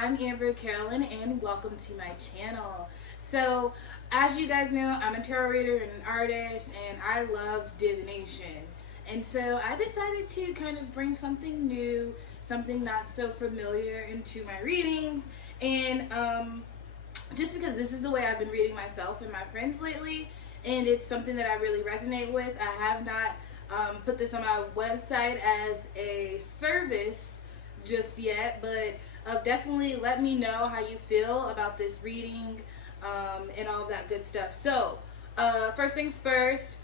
I'm AmberCarolynn and welcome to my channel. So, as you guys know, I'm a tarot reader and an artist and I love divination. And so I decided to kind of bring something new, something not so familiar into my readings. And just because this is the way I've been reading myself and my friends lately, and it's something that I really resonate with. I have not put this on my website as a service just yet, but definitely let me know how you feel about this reading and all that good stuff. So, first things first,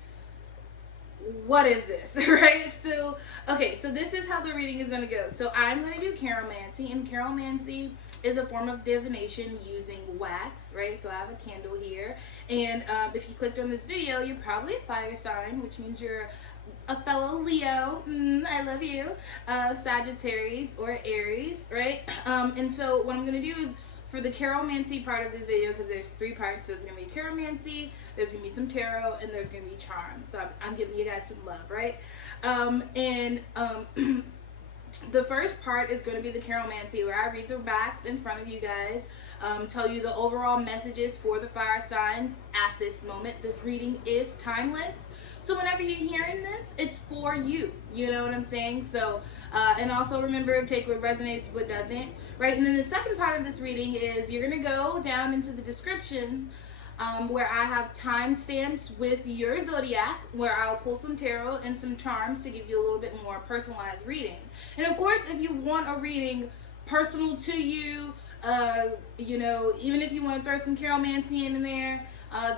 what is this? Right? So, okay, so this is how the reading is going to go. So I'm going to do Carromancy, and Carromancy is a form of divination using wax, right? So I have a candle here, and if you clicked on this video, you're probably a fire sign, which means you're a fellow Leo. I love you. Sagittarius or Aries, right? And so what I'm going to do is, for the Carromancy part of this video, because there's three parts, so it's going to be Carromancy, there's going to be some tarot, and there's going to be charms. So I'm giving you guys some love, right? The first part is going to be the Carromancy, where I read the backs in front of you guys, tell you the overall messages for the fire signs at this moment. This reading is timeless, so whenever you're hearing this, it's for you. You know what I'm saying? So, and also remember, take what resonates, what doesn't, right? And then the second part of this reading is you're going to go down into the description where I have timestamps with your zodiac, where I'll pull some tarot and some charms to give you a little bit more personalized reading. And of course, if you want a reading personal to you, you know, even if you want to throw some Carromancy in there,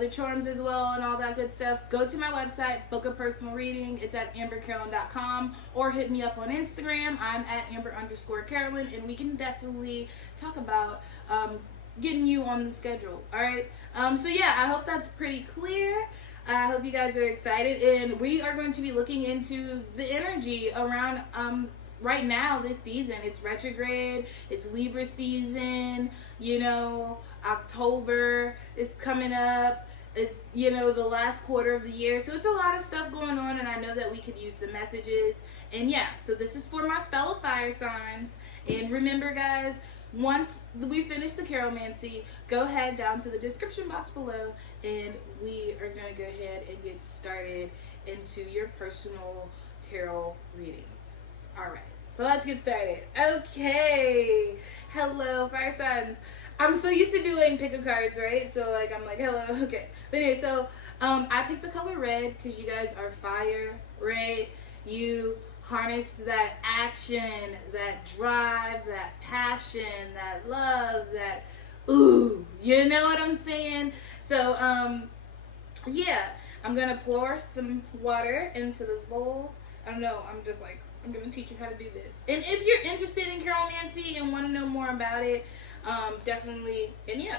the charms as well and all that good stuff, go to my website, book a personal reading. It's at AmberCarolynn.com, or hit me up on Instagram. I'm at Amber_Carolynn, and we can definitely talk about getting you on the schedule. All right. So yeah, I hope that's pretty clear. I hope you guys are excited, and we are going to be looking into the energy around right now this season. It's retrograde, it's Libra season, you know, October is coming up. It's, you know, the last quarter of the year, so it's a lot of stuff going on, and I know that we could use some messages. And yeah, so this is for my fellow fire signs. And remember, guys, once we finish the Carromancy, go ahead down to the description box below, and we are going to go ahead and get started into your personal tarot readings. All right, so let's get started. Okay, hello, fire signs. I'm so used to doing pick a cards, right? So like, I'm like, hello, okay. But anyway, so I picked the color red because you guys are fire, right? You harness that action, that drive, that passion, that love, that ooh, you know what I'm saying? So yeah, I'm gonna pour some water into this bowl. I don't know, I'm just like, I'm gonna teach you how to do this. And if you're interested in Carromancy and want to know more about it, definitely, and yeah,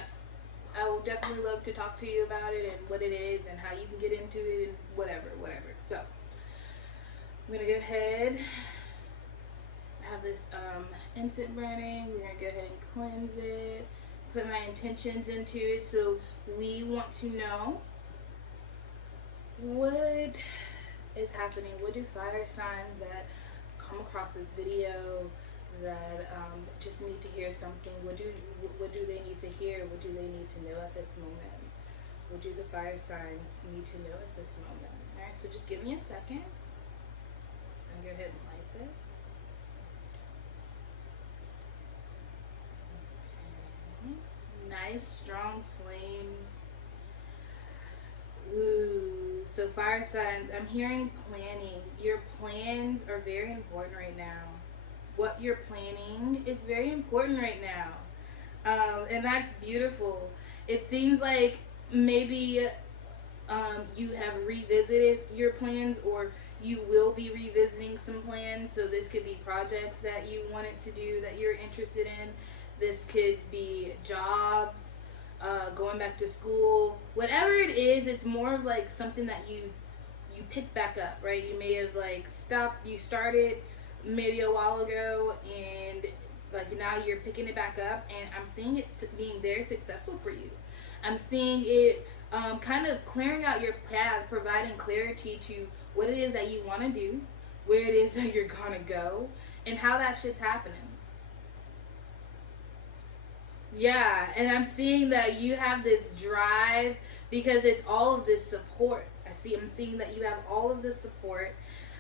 I will definitely love to talk to you about it and what it is and how you can get into it and whatever. So I'm gonna go ahead. I have this incense burning. We're gonna go ahead and cleanse it, put my intentions into it. So we want to know what is happening. What do fire signs that come across this video that just need to hear something? What do they need to hear? What do they need to know at this moment? What do the fire signs need to know at this moment? All right, so just give me a second. I'm gonna go ahead and light this. Okay. Nice, strong flames. Ooh, so fire signs, I'm hearing planning. Your plans are very important right now. What you're planning is very important right now. And that's beautiful. It seems like maybe you have revisited your plans, or you will be revisiting some plans. So this could be projects that you wanted to do that you're interested in. This could be jobs, going back to school, whatever it is. It's more of like something that you pick back up, right? You may have like stopped, you started maybe a while ago, and like now you're picking it back up, and I'm seeing it being very successful for you. I'm seeing it kind of clearing out your path, providing clarity to what it is that you want to do, where it is that you're gonna go, and how that shit's happening. Yeah, and I'm seeing that you have this drive because it's all of this support. I'm seeing that you have all of this support.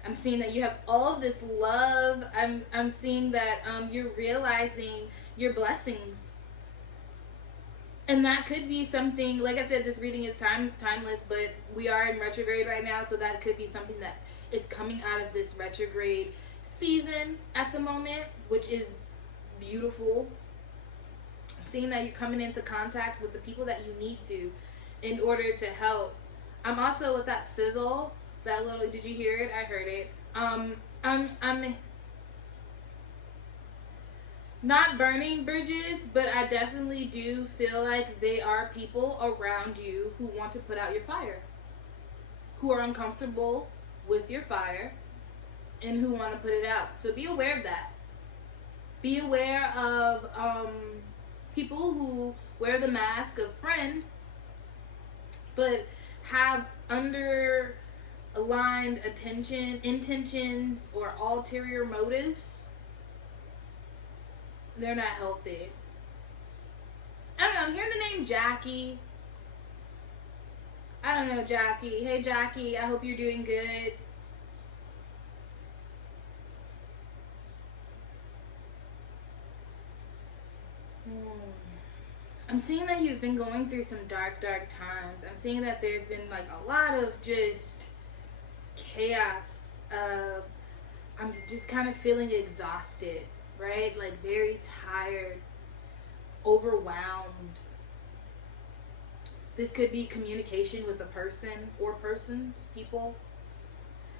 I'm seeing that you have all of this love. I'm seeing that you're realizing your blessings. And that could be something, like I said, this reading is timeless, but we are in retrograde right now, so that could be something that is coming out of this retrograde season at the moment, which is beautiful. Seeing that you're coming into contact with the people that you need to in order to help. I'm also with that sizzle, that little, did you hear it? I heard it. I'm not burning bridges, but I definitely do feel like they are people around you who want to put out your fire, who are uncomfortable with your fire, and who want to put it out. So be aware of that. Be aware of people who wear the mask of friend, but have underlined intentions, or ulterior motives. They're not healthy. I don't know. I'm hearing the name Jackie. I don't know, Jackie. Hey, Jackie. I hope you're doing good. I'm seeing that you've been going through some dark times. I'm seeing that there's been like a lot of just chaos. I'm just kind of feeling exhausted, right? Like very tired, overwhelmed. This could be communication with a person or persons, people.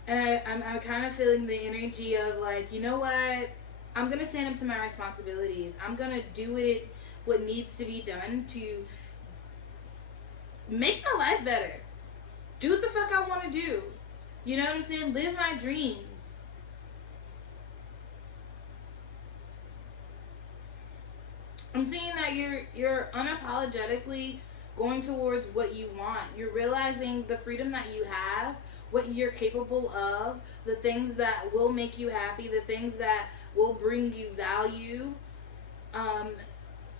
And I'm kind of feeling the energy of like, you know what? I'm going to stand up to my responsibilities. I'm going to do what needs to be done to make my life better. Do what the fuck I want to do. You know what I'm saying? Live my dreams. I'm seeing that you're unapologetically going towards what you want. You're realizing the freedom that you have, what you're capable of, the things that will make you happy, the things that will bring you value,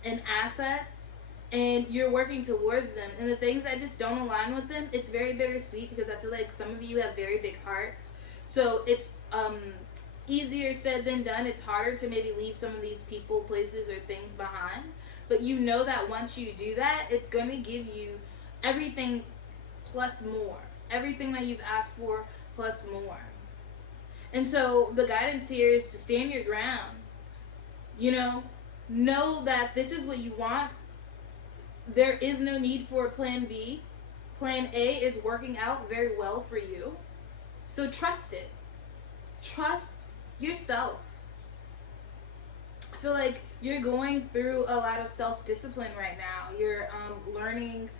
and assets, and you're working towards them. And the things that just don't align with them, it's very bittersweet, because I feel like some of you have very big hearts. So it's easier said than done. It's harder to maybe leave some of these people, places, or things behind. But you know that once you do that, it's going to give you everything plus more. Everything that you've asked for plus more. And so the guidance here is to stand your ground. You know that this is what you want. There is no need for plan B. Plan A is working out very well for you. So trust it. Trust yourself. I feel like you're going through a lot of self-discipline right now. You're learning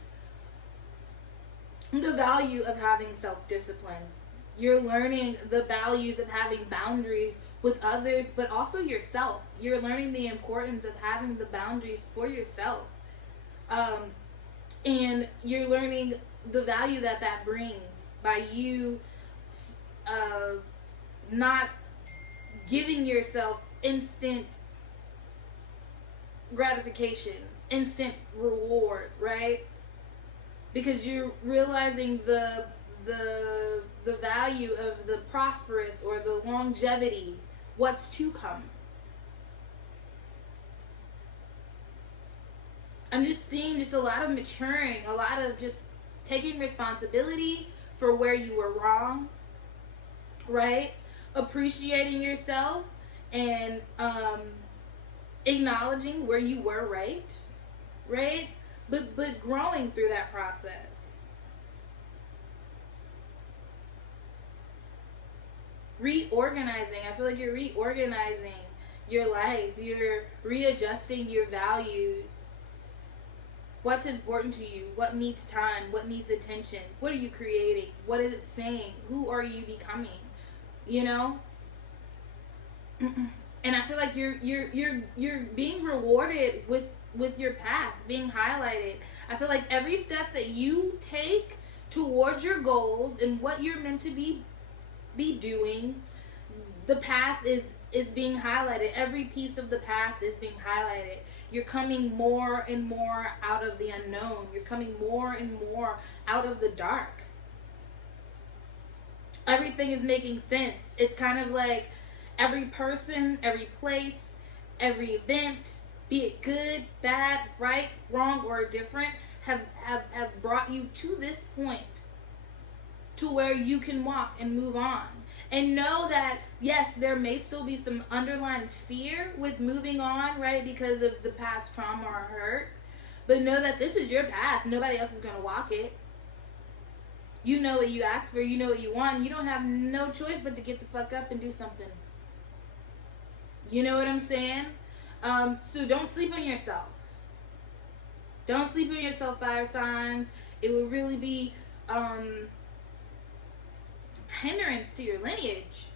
the value of having self-discipline. You're learning the values of having boundaries with others, but also yourself. You're learning the importance of having the boundaries for yourself. And you're learning the value that brings by you not giving yourself instant gratification, instant reward, right? Because you're realizing the value of the prosperous, or the longevity, what's to come. I'm just seeing just a lot of maturing, a lot of just taking responsibility for where you were wrong, right? Appreciating yourself and acknowledging where you were right? But growing through that process. Reorganizing. I feel like you're reorganizing your life. You're readjusting your values. What's important to you? What needs time? What needs attention? What are you creating? What is it saying? Who are you becoming? You know? And I feel like you're being rewarded with your path being highlighted. I feel like every step that you take towards your goals and what you're meant to be doing, the path is is being highlighted. Every piece of the path is being highlighted. You're coming more and more out of the unknown. You're coming more and more out of the dark. Everything is making sense. It's kind of like every person, every place, every event, be it good, bad, right, wrong, or different, have brought you to this point to where you can walk and move on. And know that, yes, there may still be some underlying fear with moving on, right, because of the past trauma or hurt. But know that this is your path. Nobody else is going to walk it. You know what you asked for. You know what you want. And you don't have no choice but to get the fuck up and do something. You know what I'm saying? So don't sleep on yourself. Don't sleep on yourself, fire signs. It will really be hindrance to your lineage,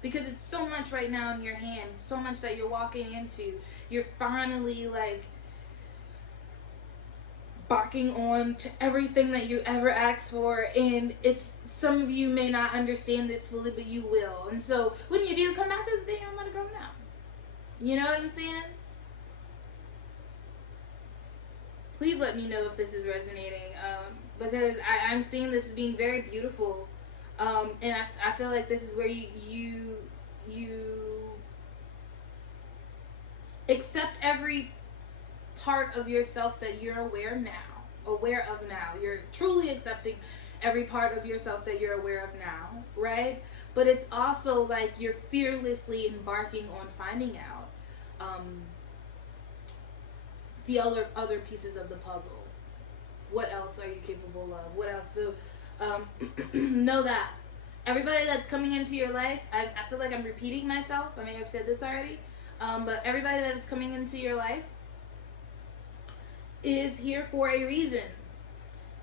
because it's so much right now in your hand, so much that you're walking into. You're finally like barking on to everything that you ever asked for, and it's, some of you may not understand this fully, but you will. And so when you do, come back to this video and let it grow now. You know what I'm saying? Please let me know if this is resonating, because I'm seeing this as being very beautiful. And I feel like this is where you accept every part of yourself that you're aware of now. You're truly accepting every part of yourself that you're aware of now, right? But it's also like you're fearlessly embarking on finding out the other pieces of the puzzle. What else are you capable of? What else? So know that everybody that's coming into your life, I feel like I'm repeating myself. I may have said this already, but everybody that is coming into your life is here for a reason.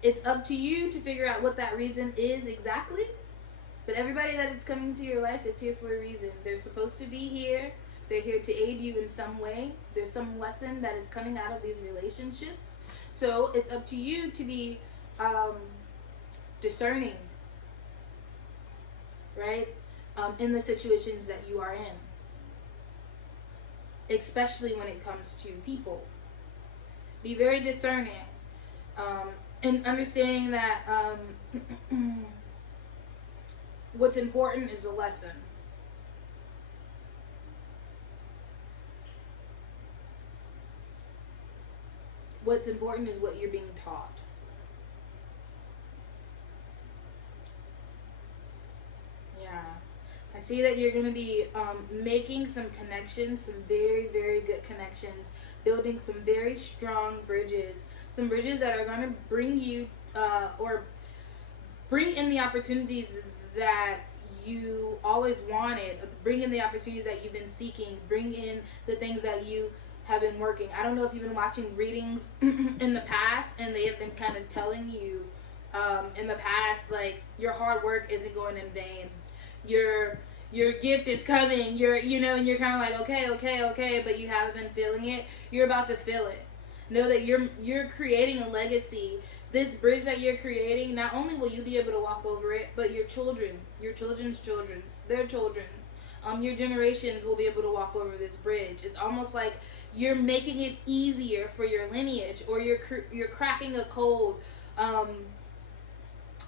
It's up to you to figure out what that reason is exactly. But everybody that is coming to your life is here for a reason. They're supposed to be here. They're here to aid you in some way. There's some lesson that is coming out of these relationships. So it's up to you to be discerning, right? In the situations that you are in. Especially when it comes to people. Be very discerning. And understanding that what's important is the lesson. What's important is what you're being taught. Yeah. I see that you're going to be making some connections, some very, very good connections, building some very strong bridges, some bridges that are going to bring you or bring in the opportunities that you always wanted, bring in the opportunities that you've been seeking, bring in the things that you have been working. I don't know if you've been watching readings in the past and they have been kind of telling you in the past, like, your hard work isn't going in vain. Your gift is coming. And you're kind of like, okay, but you haven't been feeling it. You're about to feel it. Know that you're creating a legacy. This bridge that you're creating, not only will you be able to walk over it, but your children, your children's children, their children, your generations will be able to walk over this bridge. It's almost like you're making it easier for your lineage, or you're cracking a code,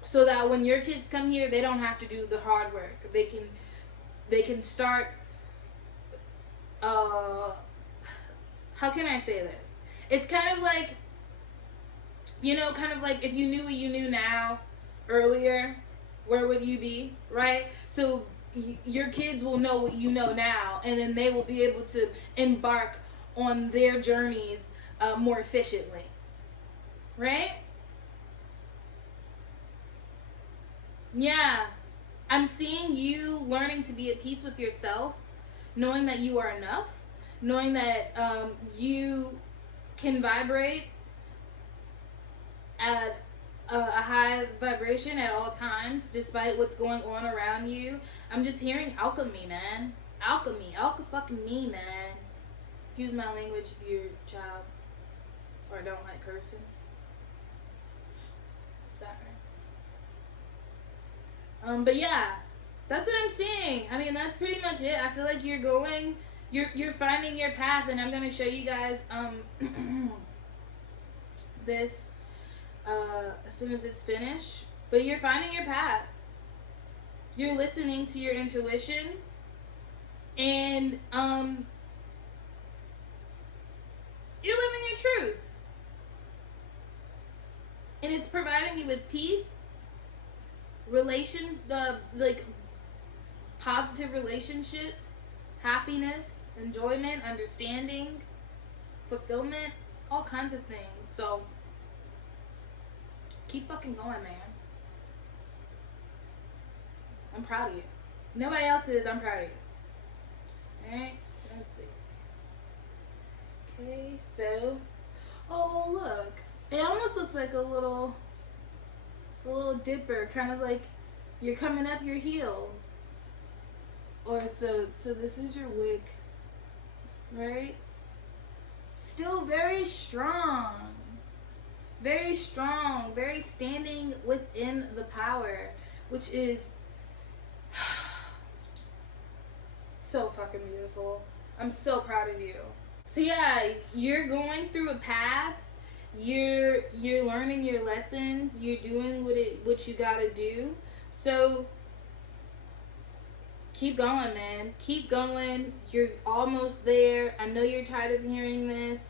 so that when your kids come here, they don't have to do the hard work. They can start. How can I say this? It's kind of like, if you knew what you knew now earlier, where would you be, right? So your kids will know what you know now, and then they will be able to embark on their journeys more efficiently, right? Yeah, I'm seeing you learning to be at peace with yourself, knowing that you are enough, knowing that you can vibrate at a high vibration at all times, despite what's going on around you. I'm just hearing alchemy, man. Alchemy. Alka-fucking-me, man. Excuse my language if you're a child or don't like cursing. Sorry. But yeah, That's what I'm saying. I mean, that's pretty much it. I feel like you're finding your path, and I'm gonna show you guys this as soon as it's finished. But you're finding your path. You're listening to your intuition, and you're living your truth, and it's providing you with peace, positive relationships, happiness, enjoyment, understanding, fulfillment, all kinds of things. So keep fucking going, man. I'm proud of you. Nobody else is. I'm proud of you. Alright, let's see. Okay, so, oh look, it almost looks like a little dipper, kind of like you're coming up your heel. Or so this is your wig, right? Still very strong, very standing within the power, which is so fucking beautiful. I'm so proud of you. So yeah, you're going through a path. You're learning your lessons. You're doing what you gotta do. So keep going, man. Keep going. You're almost there. I know you're tired of hearing this.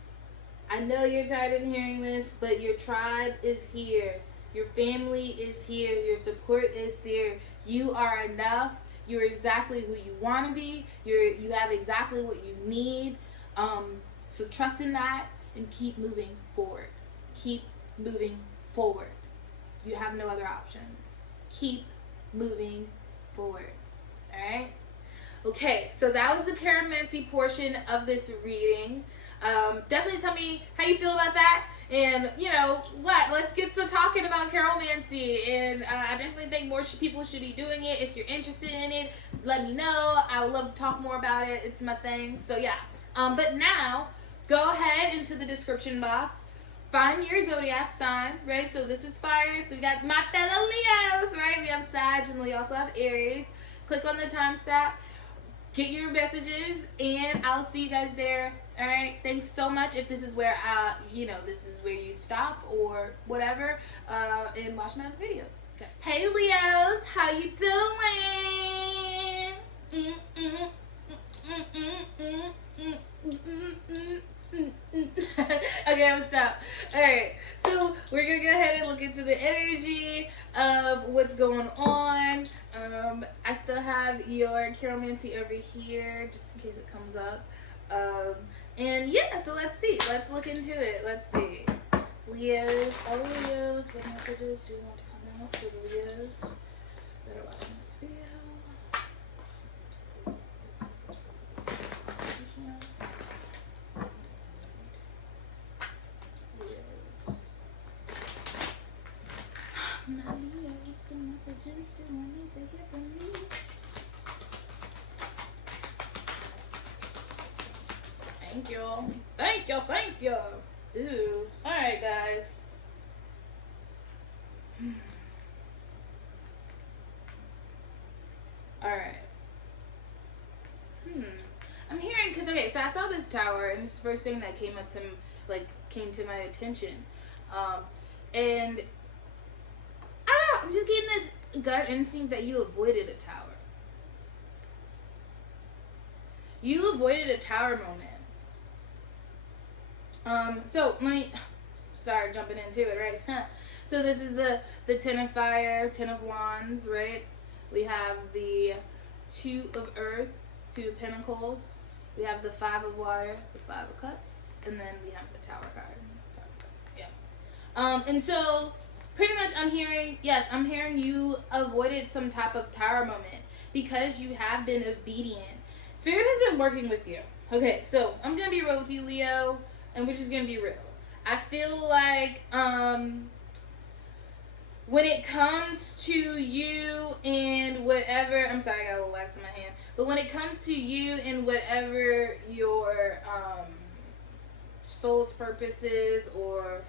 But your tribe is here. Your family is here. Your support is here. You are enough. You're exactly who you want to be. You have exactly what you need. So trust in that and keep moving forward. Keep moving forward. You have no other option. Keep moving forward. Alright? Okay, so that was the Carromancy portion of this reading. Definitely tell me how you feel about that. And, you know, let's get to talking about Carromancy. And I definitely think more people should be doing it. If you're interested in it, let me know. I would love to talk more about it. It's my thing. So, yeah. But now, go ahead into the description box. Find your zodiac sign, right? So this is fire. So we got my fellow Leos, right? We have Sag and we also have Aries. Click on the timestamp. Get your messages, and I'll see you guys there. All right. Thanks so much. If this is where this is where you stop or whatever, and watch my other videos. Okay. Hey Leos, how you doing? Okay, what's up? Alright, so we're gonna go ahead and look into the energy of what's going on. I still have your Carromancy over here, just in case it comes up. And yeah, so let's see. Let's look into it. Let's see. Leos, all Leos, what messages do you want to come out for the Leos that are watching this video? My Leos, what messages do I need to hear from you? Thank you. Thank you. Thank you. Ooh. Alright, guys. Alright. I'm hearing, because, okay, so I saw this tower, and this is the first thing that came to my attention. And I don't know, I'm just getting this gut instinct that you avoided a tower. You avoided a tower moment. So let me start jumping into it, right? So this is the Ten of Fire, Ten of Wands, right? We have the Two of Earth, Two of Pentacles. We have the Five of Water, the Five of Cups, and then we have the Tower card. Yeah. And so pretty much I'm hearing you avoided some type of tower moment because you have been obedient. Spirit has been working with you. Okay, so I'm gonna be real with you, Leo. And we're just gonna be real. I feel like when it comes to you and whatever, I'm sorry, I got a little wax in my hand. But when it comes to you and whatever your soul's purpose is, or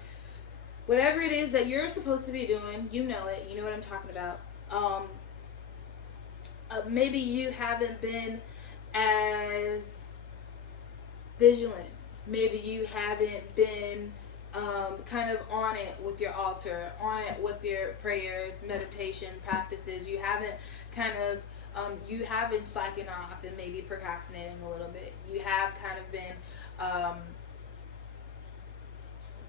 whatever it is that you're supposed to be doing, you know it. You know what I'm talking about. maybe you haven't been as vigilant. Maybe you haven't been kind of on it with your altar, on it with your prayers, meditation practices. You haven't kind of, you have been slacking off and maybe procrastinating a little bit. You have kind of been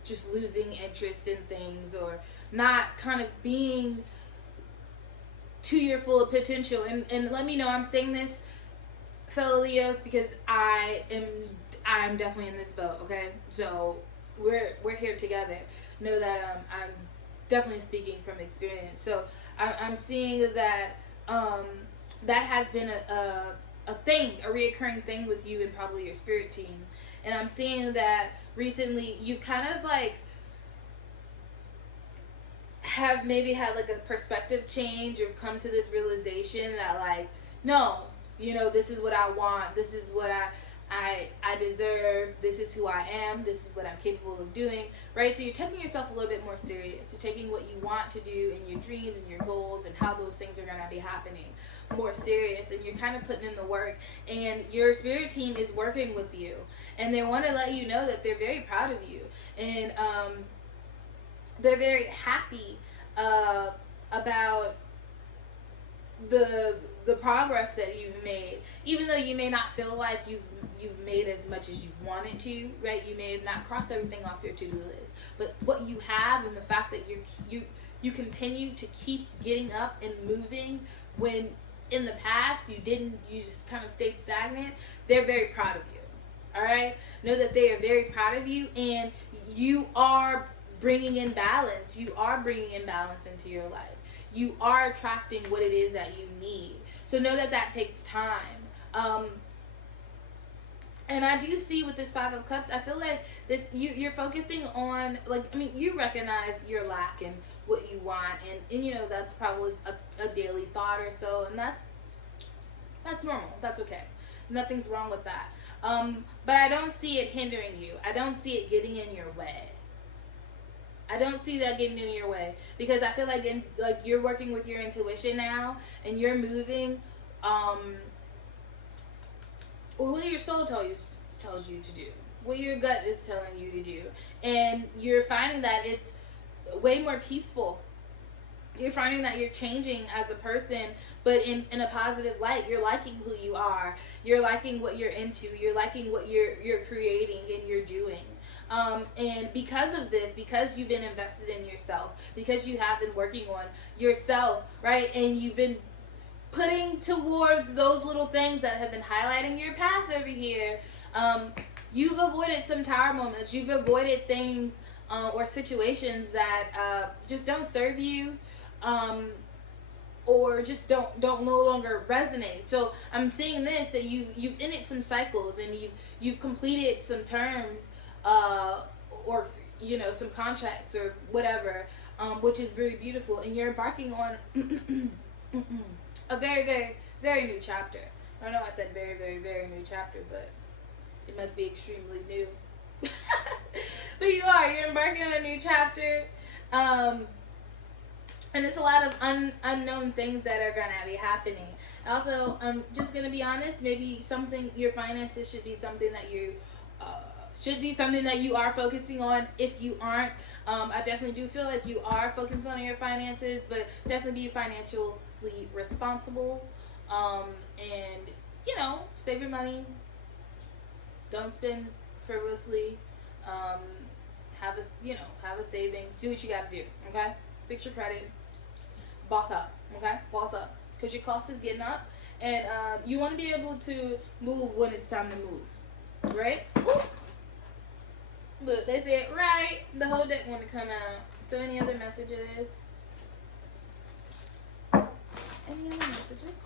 just losing interest in things, or not kind of being to your full potential. And let me know, I'm saying this, fellow Leos, because I'm definitely in this boat, okay? So we're here together. Know that I'm definitely speaking from experience. So I'm seeing that that has been a thing, a reoccurring thing with you and probably your spirit team. And I'm seeing that recently you've kind of like have maybe had like a perspective change, or come to this realization that like, no, you know, this is what I want, this is what I deserve, this is who I am, this is what I'm capable of doing, right? So you're taking yourself a little bit more serious. You're taking what you want to do and your dreams and your goals and how those things are going to be happening more serious, and you're kind of putting in the work, and your spirit team is working with you, and they want to let you know that they're very proud of you, and they're very happy about the progress that you've made, even though you may not feel like you've made as much as you wanted to, right? You may have not crossed everything off your to-do list, but what you have, and the fact that you continue to keep getting up and moving when in the past you didn't, you just kind of stayed stagnant, they're very proud of you. All right, know that they are very proud of you, and you are bringing in balance. You are bringing in balance into your life. You are attracting what it is that you need. So know that that takes time. And I do see with this Five of Cups, I feel like this you're focusing on, like, I mean, you recognize your lack and what you want, and you know that's probably a daily thought or so, and that's normal. That's okay. Nothing's wrong with that. But I don't see it hindering you. I don't see it getting in your way. I don't see that getting in your way, because I feel like you're working with your intuition now, and you're moving what your soul tells you to do, what your gut is telling you to do, and you're finding that it's way more peaceful. You're finding that you're changing as a person, but in a positive light. You're liking who you are. You're liking what you're into. You're liking what you're creating and you're doing. And because of this, because you've been invested in yourself, because you have been working on yourself, right, and you've been putting towards those little things that have been highlighting your path over here, you've avoided some tower moments. You've avoided things or situations that just don't serve you, or just don't no longer resonate. So I'm seeing this, that you've ended some cycles, and you've completed some terms, or you know, some contracts or whatever, which is very beautiful, and you're embarking on a very, very, very new chapter. I know I said very, very, very new chapter, but it must be extremely new. But you're embarking on a new chapter, and it's a lot of unknown things that are going to be happening. Also, I'm just going to be honest, maybe your finances should be something that you are focusing on. If you aren't, I definitely do feel like you are focusing on your finances, but definitely be financially responsible, and you know, save your money, don't spend frivolously, have a savings, do what you got to do, okay? Fix your credit, boss up, okay? Boss up, because your cost is getting up, and you want to be able to move when it's time to move, right? Ooh. Look, they said, right, the whole deck want to come out. So any other messages? Any other messages?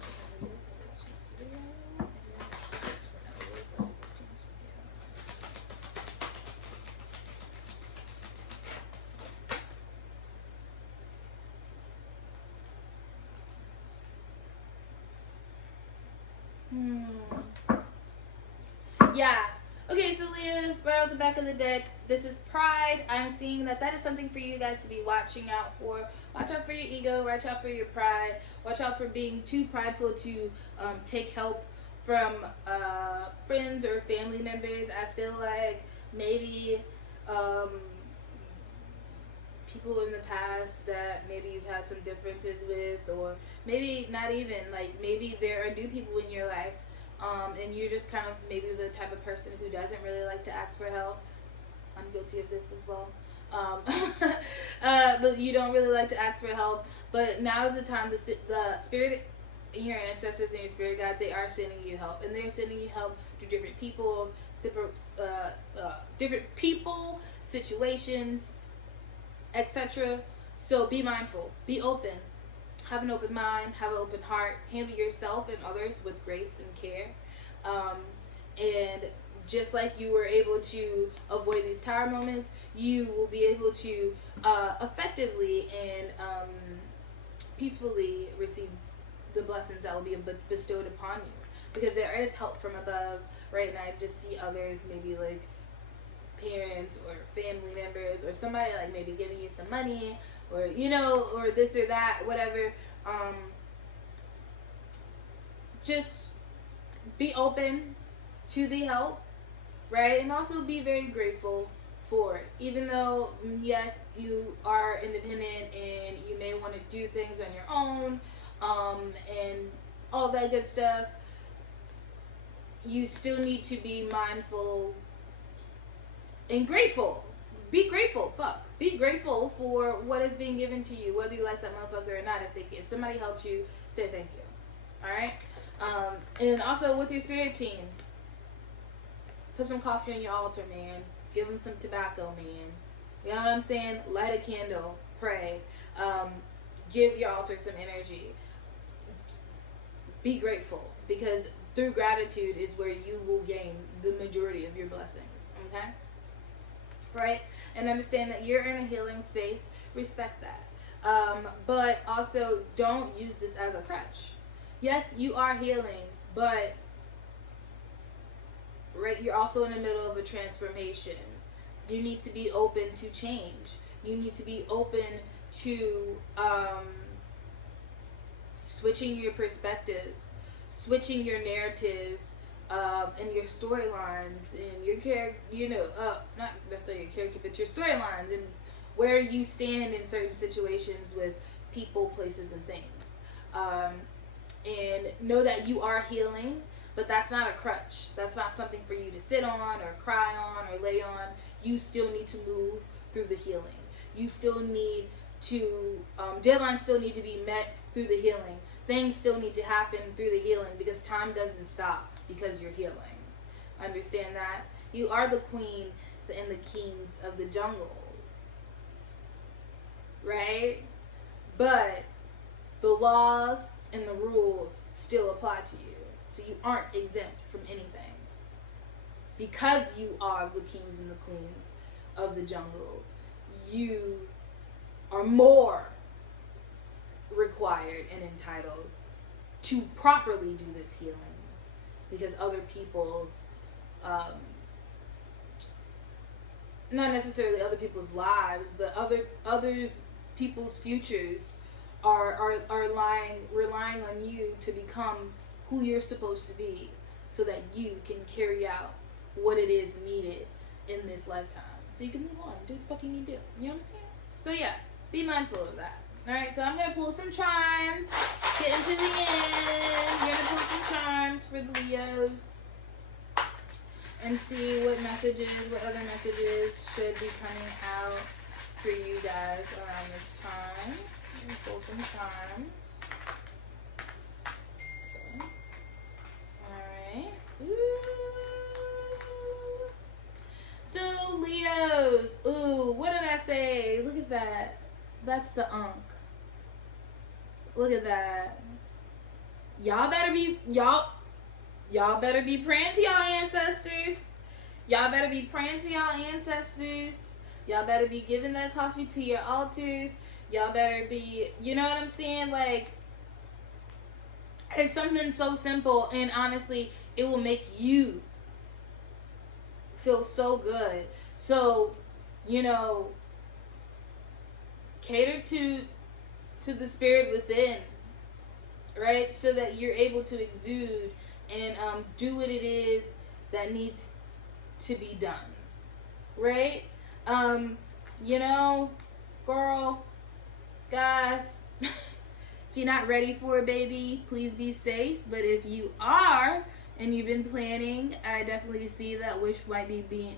Yeah. Okay, so Leos, right out the back of the deck, this is pride. I'm seeing that is something for you guys to be watching out for. Watch out for your ego. Watch out for your pride. Watch out for being too prideful to take help from friends or family members. I feel like maybe people in the past that maybe you've had some differences with, or maybe not even, like maybe there are new people in your life, and you're just kind of maybe the type of person who doesn't really like to ask for help. I'm guilty of this as well. But you don't really like to ask for help. But now is the time. The spirit, your ancestors and your spirit guides, they are sending you help, and they're sending you help through different different people, situations, etc. So be mindful, be open, have an open mind, have an open heart, handle yourself and others with grace and care. And just like you were able to avoid these tower moments, you will be able to effectively and peacefully receive the blessings that will be bestowed upon you, because there is help from above, right? And I just see others, maybe like parents or family members or somebody like maybe giving you some money, or or this or that, whatever. Just be open to the help, right? And also be very grateful for it, even though yes, you are independent and you may want to do things on your own, and all that good stuff. You still need to be mindful and grateful. Be grateful. Be grateful for what is being given to you, whether you like that motherfucker or not. If somebody helped you, say thank you. All right. And also with your spirit team, put some coffee on your altar, man. Give them some tobacco, man. You know what I'm saying? Light a candle. Pray. Give your altar some energy. Be grateful, because through gratitude is where you will gain the majority of your blessings. Okay? Right? And understand that you're in a healing space. Respect that. But also don't use this as a crutch. Yes, you are healing, but right, you're also in the middle of a transformation. You need to be open to change. You need to be open to switching your perspectives, switching your narratives, and your storylines, and your character, not necessarily your character, but your storylines, and where you stand in certain situations with people, places, and things. And know that you are healing, but that's not a crutch. That's not something for you to sit on or cry on or lay on. You still need to move through the healing. You still need to, deadlines still need to be met through the healing. Things still need to happen through the healing, because time doesn't stop because you're healing. Understand that? You are the queen and the kings of the jungle. Right? But the laws and the rules still apply to you. So you aren't exempt from anything. Because you are the kings and the queens of the jungle, you are more required and entitled to properly do this healing, because other people's not necessarily other people's lives, but others people's futures are relying on you to become who you're supposed to be, so that you can carry out what it is needed in this lifetime, so you can move on, do what the fuck you need to do. You know what I'm saying? So yeah, be mindful of that. Alright, so I'm going to pull some charms. Getting to the end. We're going to pull some charms for the Leos. And see what other messages should be coming out for you guys around this time. Let me pull some charms. Okay. Alright. Ooh. So, Leos. Ooh, what did I say? Look at that. That's the Ankh. Look at that. Y'all better be praying to y'all ancestors. Y'all better be praying to y'all ancestors. Y'all better be giving that coffee to your altars. Y'all better be, you know what I'm saying? Like, it's something so simple, and honestly, it will make you feels so good. So, you know, cater to the spirit within, right? So that you're able to exude and do what it is that needs to be done, right? You know, girl, guys, if you're not ready for a baby, please be safe. But if you are and you've been planning, I definitely see that wish might be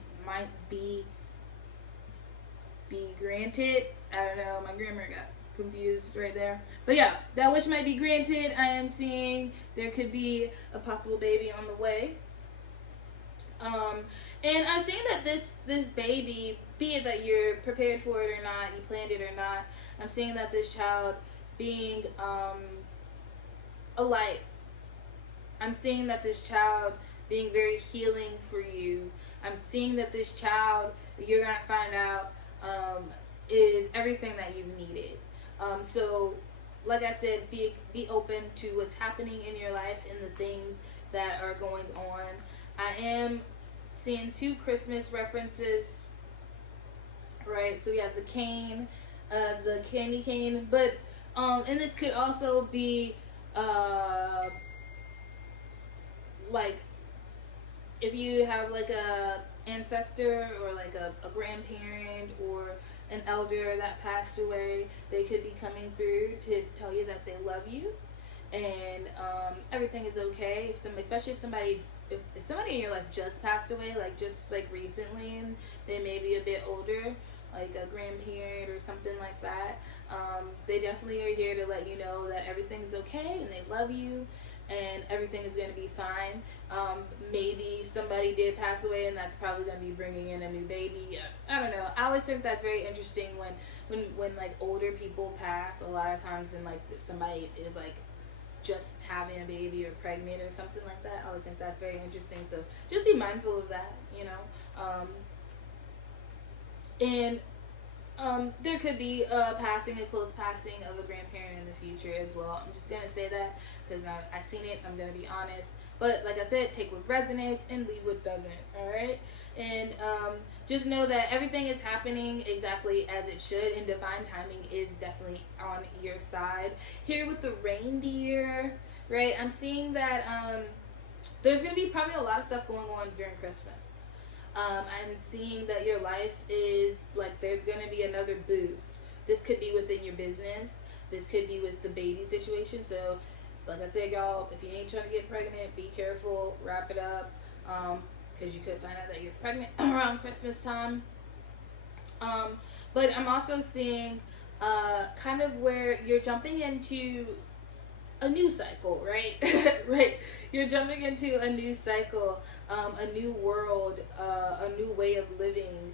granted. I don't know, my grammar got confused right there. But yeah, that wish might be granted. I am seeing there could be a possible baby on the way. And I'm seeing that this baby, be it that you're prepared for it or not, you planned it or not, I'm seeing that this child being a light. I'm seeing that this child being very healing for you. I'm seeing that this child, you're gonna find out, is everything that you've needed. So, like I said, be open to what's happening in your life and the things that are going on. I am seeing 2 Christmas references, right? So we have the cane, the candy cane, but and this could also be like if you have like a ancestor or like a grandparent or an elder that passed away, they could be coming through to tell you that they love you and everything is okay. Especially if somebody in your life just passed away, like just like recently, and they may be a bit older, like a grandparent or something like that, they definitely are here to let you know that everything's okay and they love you and everything is going to be fine. Maybe somebody did pass away and that's probably going to be bringing in a new baby. I don't know. I always think that's very interesting when like older people pass a lot of times, and like somebody is like just having a baby or pregnant or something like that. I always think that's very interesting. So just be mindful of that, you know. And there could be a close passing of a grandparent in the future as well. I'm just going to say that because I've seen it. I'm going to be honest. But like I said, take what resonates and leave what doesn't, all right? And just know that everything is happening exactly as it should, and divine timing is definitely on your side. Here with the reindeer, right? I'm seeing that there's going to be probably a lot of stuff going on during Christmas. I'm seeing that your life is like there's going to be another boost. This could be within your business. This could be with the baby situation. So, like I said, y'all, if you ain't trying to get pregnant, be careful. Wrap it up, because you could find out that you're pregnant around Christmas time. But I'm also seeing kind of where you're jumping into a new cycle, right? Right. You're jumping into a new cycle, a new world, a new way of living.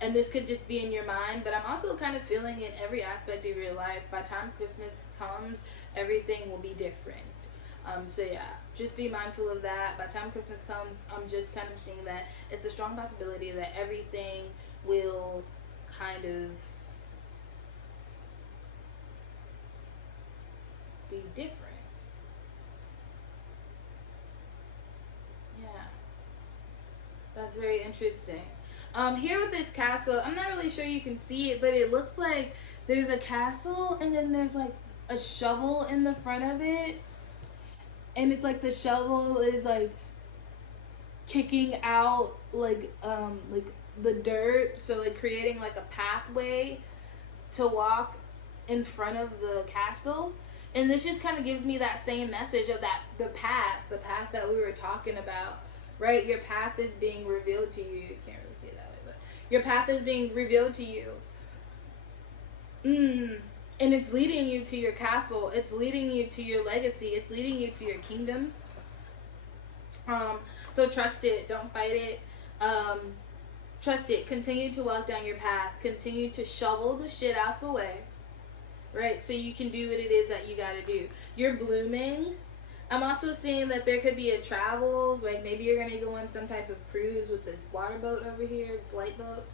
And this could just be in your mind, but I'm also kind of feeling in every aspect of your life, by the time Christmas comes, everything will be different. So yeah, just be mindful of that. By the time Christmas comes, I'm just kind of seeing that it's a strong possibility that everything will kind of be different. Yeah, that's very interesting. Here with this castle, I'm not really sure you can see it, but it looks like there's a castle and then there's like a shovel in the front of it, and it's like the shovel is like kicking out like the dirt, so like creating like a pathway to walk in front of the castle. And this just kind of gives me that same message of that the path that we were talking about, right? Your path is being revealed to you. You can't really say it that way, but your path is being revealed to you. And it's leading you to your castle. It's leading you to your legacy. It's leading you to your kingdom. So trust it. Don't fight it. Trust it. Continue to walk down your path. Continue to shovel the shit out the way. Right? So you can do what it is that you got to do. You're blooming. I'm also seeing that there could be a travels. Like maybe you're going to go on some type of cruise with this water boat over here. This light boat.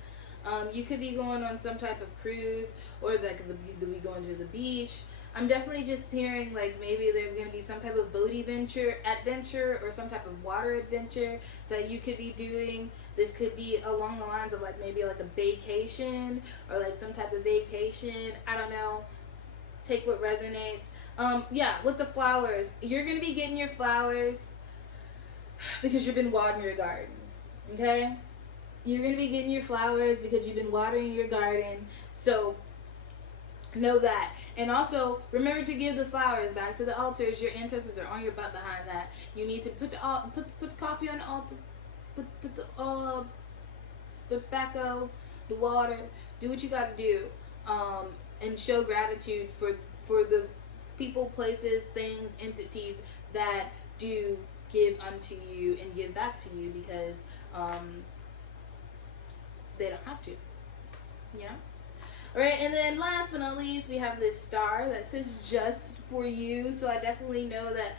You could be going on some type of cruise, or like you could be going to the beach. I'm definitely just hearing like maybe there's going to be some type of boat adventure or some type of water adventure that you could be doing. This could be along the lines of like maybe like a vacation or like some type of vacation. I don't know. Take what resonates. Yeah, with the flowers, you're going to be getting your flowers because you've been watering your garden. Okay? You're going to be getting your flowers because you've been watering your garden. So know that. And also remember to give the flowers back to the altars. Your ancestors are on your butt behind that. You need to put the coffee on the altar, put the tobacco, the water, do what you got to do, and show gratitude for the people, places, things, entities that do give unto you and give back to you, because they don't have to. Yeah. Alright, and then last but not least, we have this star that says just for you. So I definitely know that,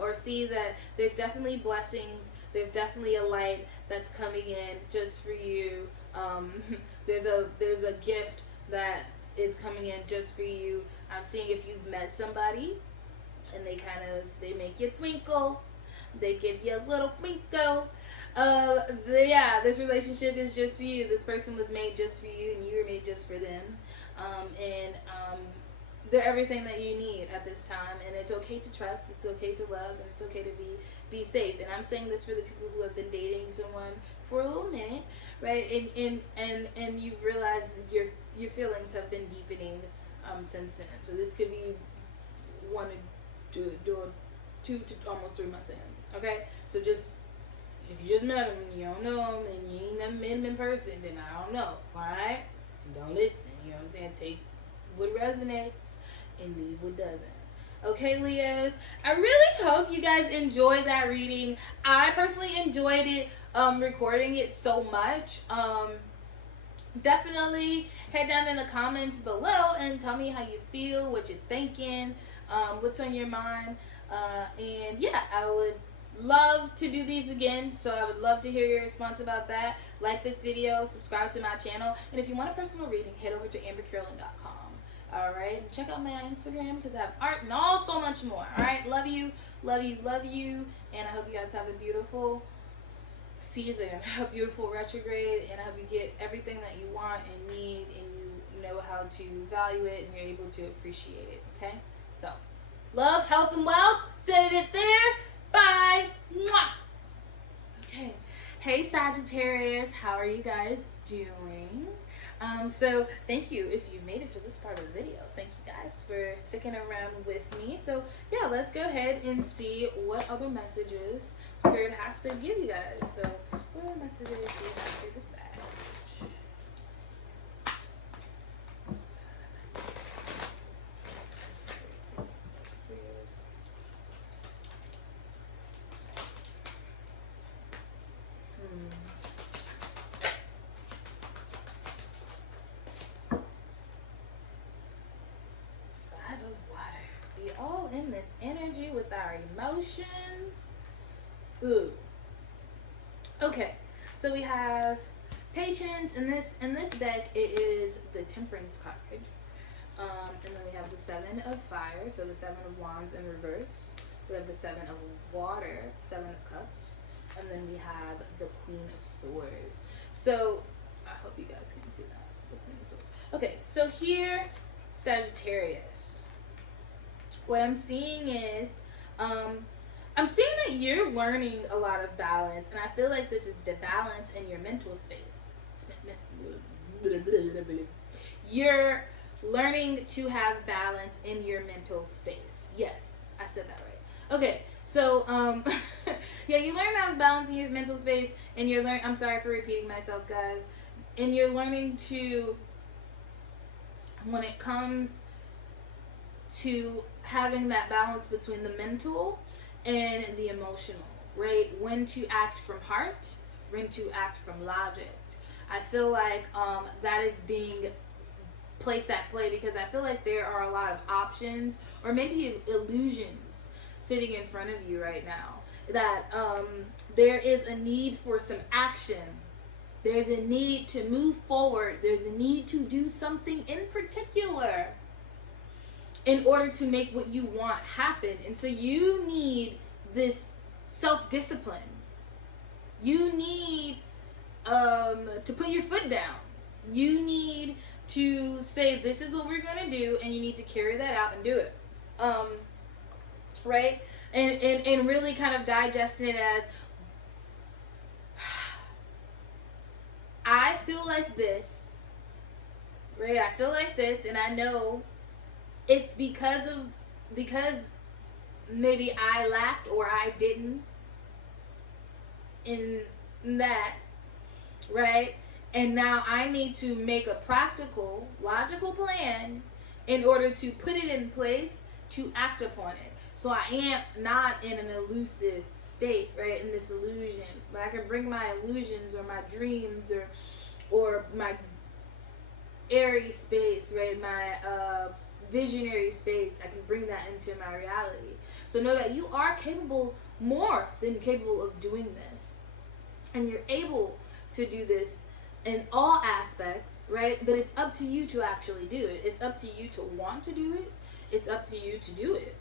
or see that there's definitely blessings. There's definitely a light that's coming in just for you. There's a gift that is coming in just for you. I'm seeing if you've met somebody and they make you twinkle. They give you a little twinkle. Yeah, this relationship is just for you. This person was made just for you, and you were made just for them. They're everything that you need at this time, and it's okay to trust, it's okay to love, and it's okay to be safe. And I'm saying this for the people who have been dating someone for a little minute, right? And you've realized your feelings have been deepening since then. So this could be 1 to 2 to almost 3 months in. Okay, so just if you just met him and you don't know him and you ain't never met him in person, then I don't know. All right, don't listen. You know what I'm saying? Take what resonates and leave what doesn't. Okay, Leos, I really hope you guys enjoyed that reading. I personally enjoyed it, recording it so much. Definitely head down in the comments below and tell me how you feel, what you're thinking, what's on your mind. And yeah, I would love to do these again, so I would love to hear your response about that. Like this video, subscribe to my channel, and if you want a personal reading, head over to AmberCarolynn.com. Alright, check out my Instagram because I have art and all so much more. Alright, love you, love you, love you, and I hope you guys have a beautiful season, a beautiful retrograde, and I hope you get everything that you want and need, and you know how to value it and you're able to appreciate it. Okay, so love, health, and wealth. Set it there. Bye. Mwah. Okay. Hey Sagittarius, how are you guys doing? So thank you if you've made it to this part of the video. Thank you guys for sticking around with me. So yeah, let's go ahead and see what other messages Spirit has to give you guys. So what other messages do you have for the Sag? All in this energy with our emotions. Ooh. Okay, so we have patience. In this deck, it is the Temperance card, and then we have the 7 of Fire, so the 7 of Wands in reverse. We have the 7 of Water, 7 of Cups, and then we have the Queen of Swords. So I hope you guys can see that, the Queen of Swords. Okay, so here, Sagittarius. What I'm seeing is, I'm seeing that you're learning a lot of balance, and I feel like this is the balance in your mental space. You're learning to have balance in your mental space. Yes, I said that right. Okay, so, yeah, you learn how to balance in your mental space, and you're learning, I'm sorry for repeating myself, guys, and you're learning to, when it comes to having that balance between the mental and the emotional, right? When to act from heart, when to act from logic. I feel like that is being placed at play because I feel like there are a lot of options or maybe illusions sitting in front of you right now that there is a need for some action. There's a need to move forward. There's a need to do something in particular. in order to make what you want happen. And so you need this self-discipline. You need to put your foot down. You need to say, this is what we're going to do, and you need to carry that out and do it. Right? And really kind of digesting it as, I feel like this, right? I feel like this, and I know it's because maybe I lacked or I didn't in that, right? And now I need to make a practical, logical plan in order to put it in place to act upon it. So I am not in an elusive state, right? In this illusion. But I can bring my illusions or my dreams or my Aries space, right? My visionary space. I can bring that into my reality. So know that you are capable, more than capable of doing this. And you're able to do this in all aspects, right? But it's up to you to actually do it. It's up to you to want to do it. It's up to you to do it.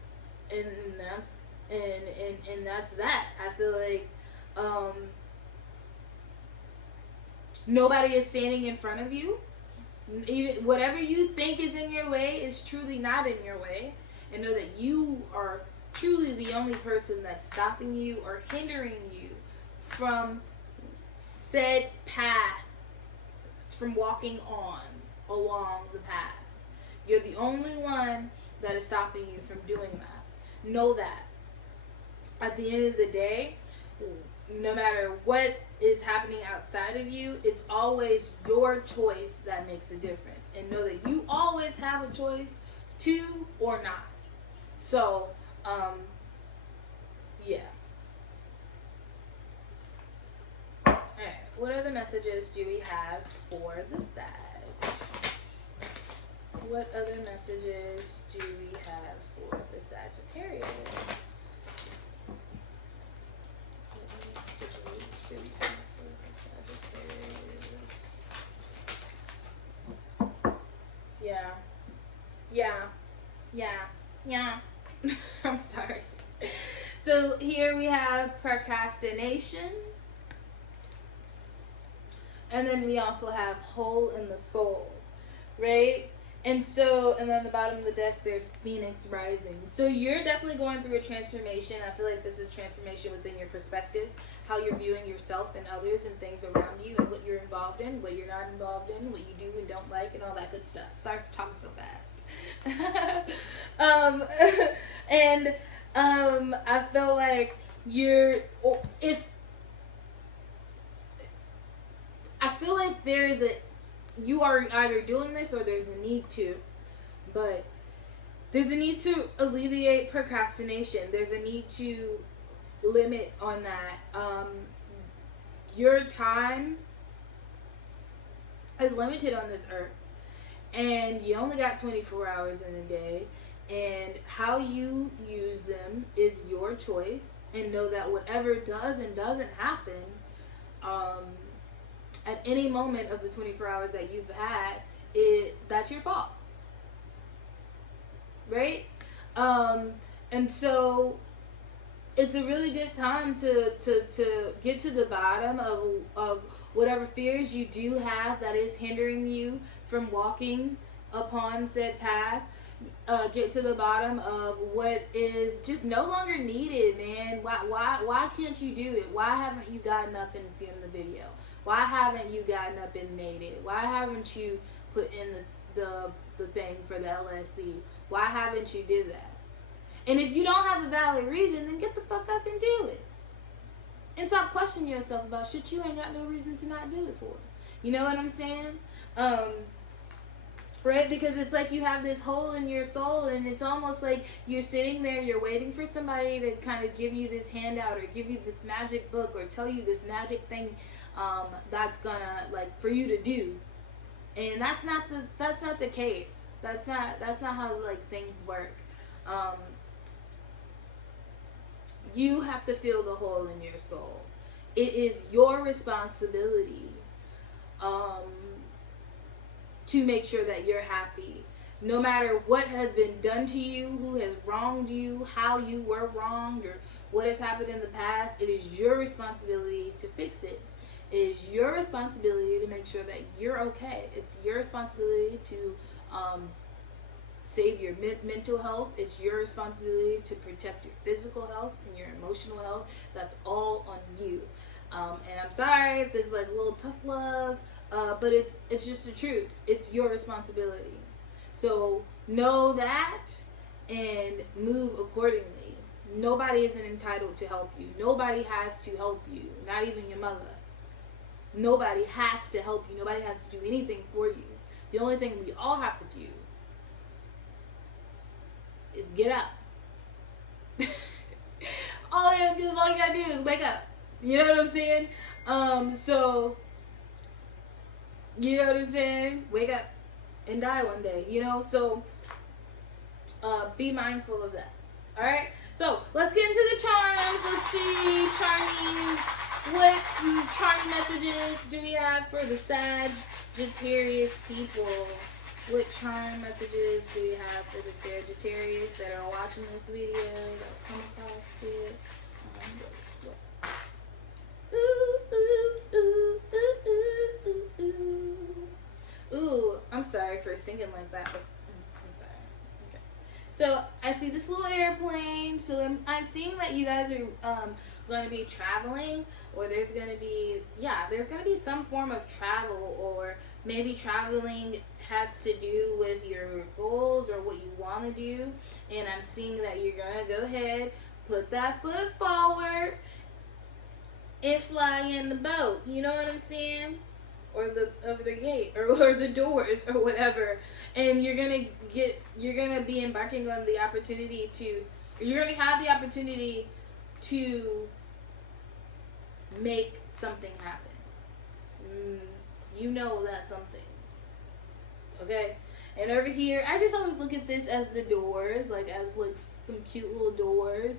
And that's that. I feel like nobody is standing in front of you. Even whatever you think is in your way is truly not in your way. And know that you are truly the only person that's stopping you or hindering you from said path, from walking on along the path. You're the only one that is stopping you from doing that. Know that. At the end of the day, no matter what is happening outside of you, it's always your choice that makes a difference. And know that you always have a choice to or not. So, yeah. Alright, what other messages do we have for the Sag? What other messages do we have for the Sagittarius? What messages do we have for the Sagittarius? Yeah. I'm sorry. So here we have procrastination. And then we also have hole in the soul, right? And so, and then the bottom of the deck, there's Phoenix rising. So you're definitely going through a transformation. I feel like this is a transformation within your perspective, how you're viewing yourself and others and things around you, and what you're involved in, what you're not involved in, what you do and don't like, and all that good stuff. Sorry for talking so fast. I feel like you are either doing this or there's a need to, but there's a need to alleviate procrastination. There's a need to limit on that. Your time is limited on this earth, and you only got 24 hours in a day, and how you use them is your choice. And know that whatever does and doesn't happen, at any moment of the 24 hours that you've had, that's your fault, right? And so it's a really good time to get to the bottom of whatever fears you do have that is hindering you from walking upon said path. Get to the bottom of what is just no longer needed, man. Why can't you do it? Why haven't you gotten up and filmed the video? Why haven't you gotten up and made it? Why haven't you put in the thing for the LSC? Why haven't you did that? And if you don't have a valid reason, then get the fuck up and do it. And stop questioning yourself about shit you ain't got no reason to not do it for. You know what I'm saying? Right? Because it's like you have this hole in your soul, and it's almost like you're sitting there, you're waiting for somebody to kind of give you this handout or give you this magic book or tell you this magic thing that's gonna, like, for you to do. And that's not the case. That's not how, like, things work. You have to feel the hole in your soul. It is your responsibility to make sure that you're happy, No matter what has been done to you, who has wronged you, how you were wronged, or what has happened in the past, it is your responsibility to fix it. It is your responsibility to make sure that you're okay. It's your responsibility to save your mental health. It's your responsibility to protect your physical health and your emotional health. That's all on you. And I'm sorry if this is like a little tough love, but it's just the truth. It's your responsibility. So know that and move accordingly. Nobody isn't entitled to help you. Nobody has to help you. Not even your mother. Nobody has to help you. Nobody has to do anything for you. The only thing we all have to do is get up. all you gotta do is wake up. You know what I'm saying? So you know what I'm saying? Wake up and die one day, you know? So be mindful of that. Alright? So let's get into the charms. Let's see, charming. What charming messages do we have for the Sagittarius people? What charm messages do we have for the Sagittarius that are watching this video, that come across it? Ooh, I'm sorry for singing like that, but I'm sorry. Okay. So I see this little airplane. So I'm seeing that you guys are going to be traveling, or there's going to be some form of travel, or maybe traveling has to do with your goals or what you want to do. And I'm seeing that you're going to go ahead, put that foot forward, and fly in the boat. You know what I'm saying? Or the gate, or the doors, or whatever. And you're gonna be embarking on the opportunity you're gonna have the opportunity to make something happen. You know that's something. Okay? And over here, I just always look at this as the doors, like some cute little doors.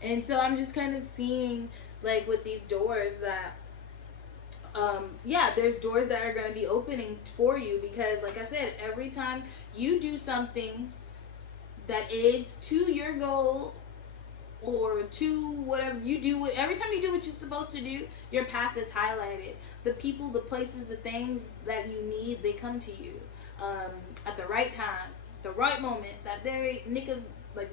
And so I'm just kind of seeing, like, with these doors that there's doors that are going to be opening for you, because like I said, every time you do something that aids to your goal, or to whatever you do, every time you do what you're supposed to do, your path is highlighted. The people, the places, the things that you need, they come to you at the right time, the right moment, that very nick of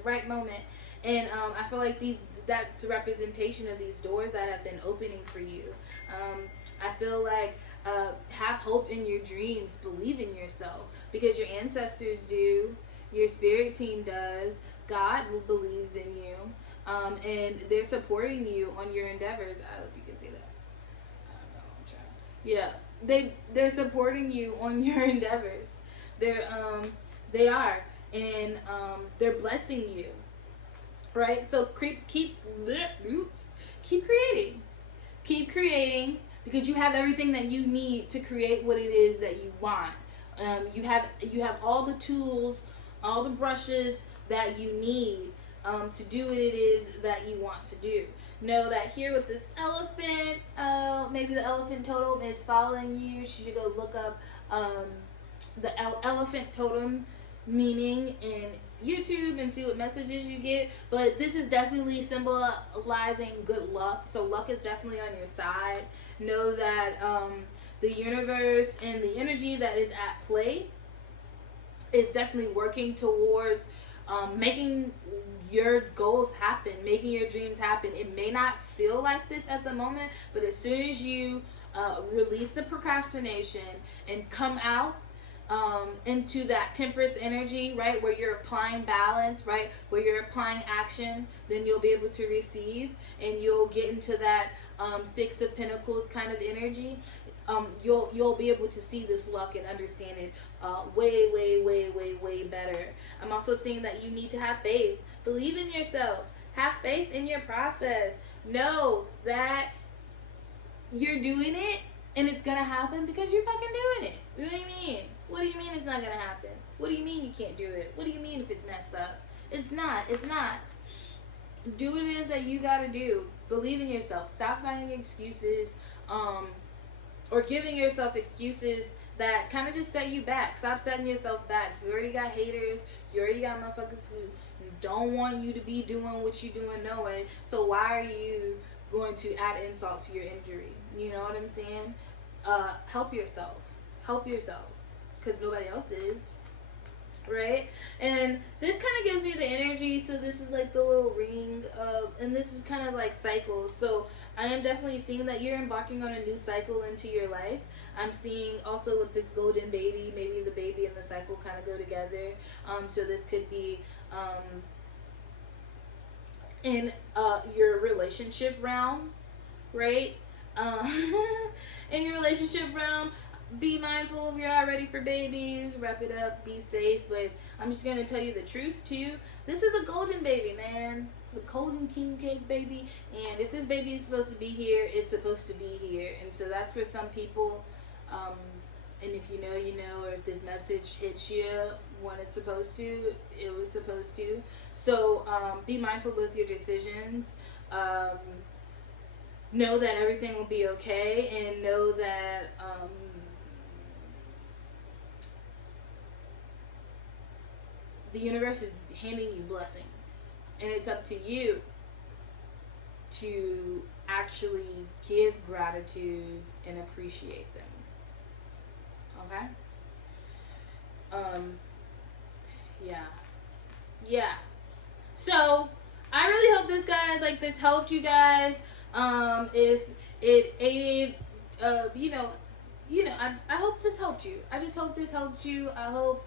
right moment. And I feel like that's a representation of these doors that have been opening for you. I feel like have hope in your dreams, believe in yourself, because your ancestors do, your spirit team does, God believes in you, and they're supporting you on your endeavors. I hope you can see that. I don't know, I'm trying. Yeah, they're supporting you on your endeavors. They are, and they're blessing you. Right? So keep creating. Keep creating, because you have everything that you need to create what it is that you want. You have all the tools, all the brushes that you need to do what it is that you want to do. Know that here with this elephant, maybe the elephant totem is following you. You should go look up the elephant totem meaning in YouTube and see what messages you get. But this is definitely symbolizing good luck. So luck is definitely on your side. Know that the universe and the energy that is at play is definitely working towards making your goals happen, making your dreams happen. It may not feel like this at the moment, but as soon as you release the procrastination and come out into that temperance energy, right, where you're applying balance, right, where you're applying action, then you'll be able to receive, and you'll get into that Six of Pentacles kind of energy. You'll be able to see this luck and understand it way better. I'm also seeing that you need to have faith. Believe in yourself. Have faith in your process. Know that you're doing it and it's gonna happen because you're fucking doing it. What do you mean? What do you mean it's not gonna happen? What do you mean you can't do it? What do you mean if it's messed up? It's not. Do what it is that you gotta do. Believe in yourself. Stop finding excuses, or giving yourself excuses that kind of just set you back. Stop setting yourself back. You already got haters. You already got motherfuckers who don't want you to be doing what you're doing no way. So why are you going to add insult to your injury? You know what I'm saying? Help yourself. Help yourself. Because nobody else is. Right? And this kind of gives me the energy. So this is like the little ring of, and this is kind of like cycles. So I am definitely seeing that you're embarking on a new cycle into your life. I'm seeing also with this golden baby, maybe the baby and the cycle kind of go together. So this could be in your relationship realm, right? In your relationship realm, be mindful if you're not ready for babies. Wrap it up, be safe. But I'm just going to tell you the truth too. This is a golden baby, man. It's a golden king cake baby. And if this baby is supposed to be here, it's supposed to be here. And so that's for some people. And if you know, you know. Or if this message hits you when it's supposed to, it was supposed to. So be mindful with your decisions. Know that everything will be okay. And know that... the universe is handing you blessings, and it's up to you to actually give gratitude and appreciate them. Okay? Yeah. So I really hope this helped you guys. If it aided, I hope this helped you. I just hope this helped you. I hope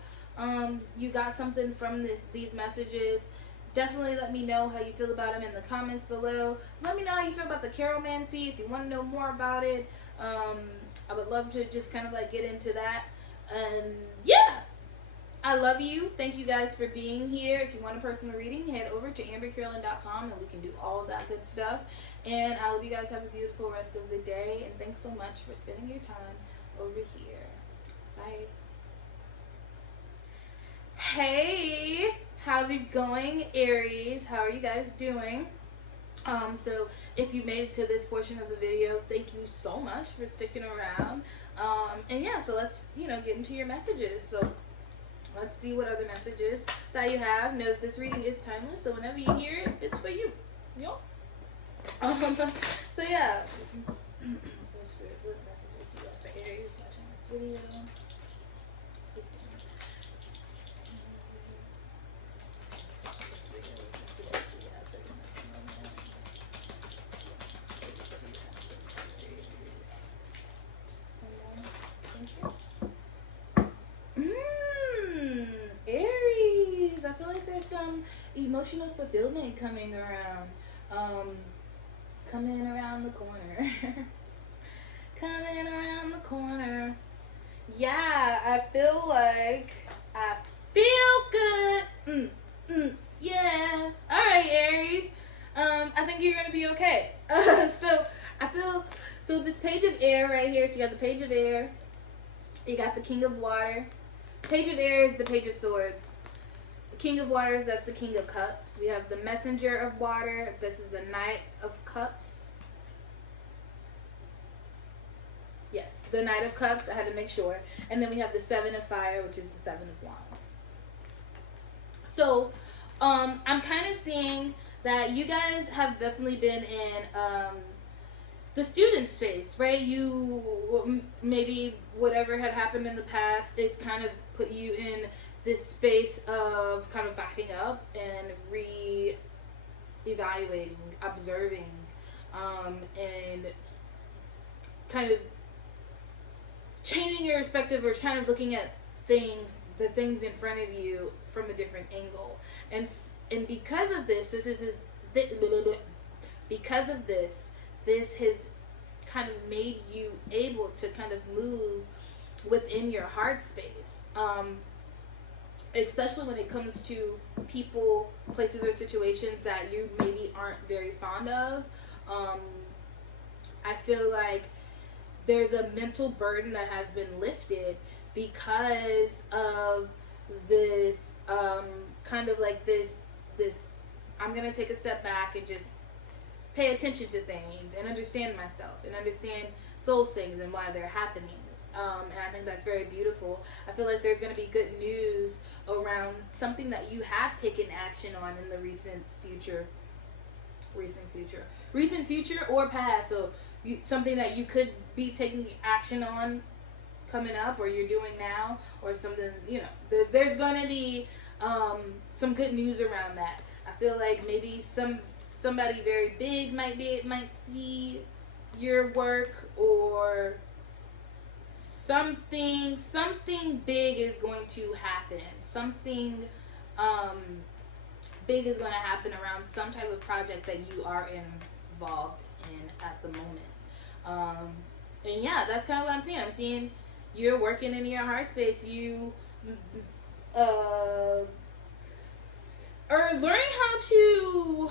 you got something from these messages. Definitely let me know how you feel about them in the comments below. Let me know how you feel about the Carromancy. If you want to know more about it, I would love to just kind of like get into that. And yeah, I love you. Thank you guys for being here. If you want a personal reading, head over to AmberCarolynn.com and we can do all of that good stuff. And I hope you guys have a beautiful rest of the day. And thanks so much for spending your time over here. Bye. Hey, how's it going, Aries? How are you guys doing? So if you made it to this portion of the video, thank you so much for sticking around. And yeah, so let's, get into your messages. So let's see what other messages that you have. Know that this reading is timeless, so whenever you hear it, it's for you. So yeah. What messages do you have for Aries watching this video? Aries, I feel like there's some emotional fulfillment coming around. Coming around the corner. Coming around the corner. Yeah, I feel good. Yeah. All right, Aries. I think you're gonna be okay. So this page of air right here. So you got the page of air. You got the King of Water. Page of Air is the Page of Swords. The King of Waters, that's the King of Cups. We have the Messenger of Water. This is the Knight of Cups. Yes, the Knight of Cups. I had to make sure. And then we have the Seven of Fire, which is the Seven of Wands. So, I'm kind of seeing that you guys have definitely been in the student space, right? You maybe whatever had happened in the past, it's kind of put you in this space of kind of backing up and re-evaluating, observing, and kind of changing your perspective, or kind of looking at the things in front of you from a different angle. And because of this, this has kind of made you able to kind of move within your heart space, especially when it comes to people, places, or situations that you maybe aren't very fond of. I feel like there's a mental burden that has been lifted because of this kind of like this I'm gonna take a step back and just pay attention to things and understand myself and understand those things and why they're happening. And I think that's very beautiful. I feel like there's going to be good news around something that you have taken action on in the recent future or past. So something that you could be taking action on coming up, or you're doing now, or something, you know, there's going to be some good news around that. I feel like maybe somebody very big might see your work, or something big is going to happen. Something big is going to happen around some type of project that you are involved in at the moment. And yeah, that's kind of what I'm seeing. I'm seeing you're working in your heart space. You are learning how to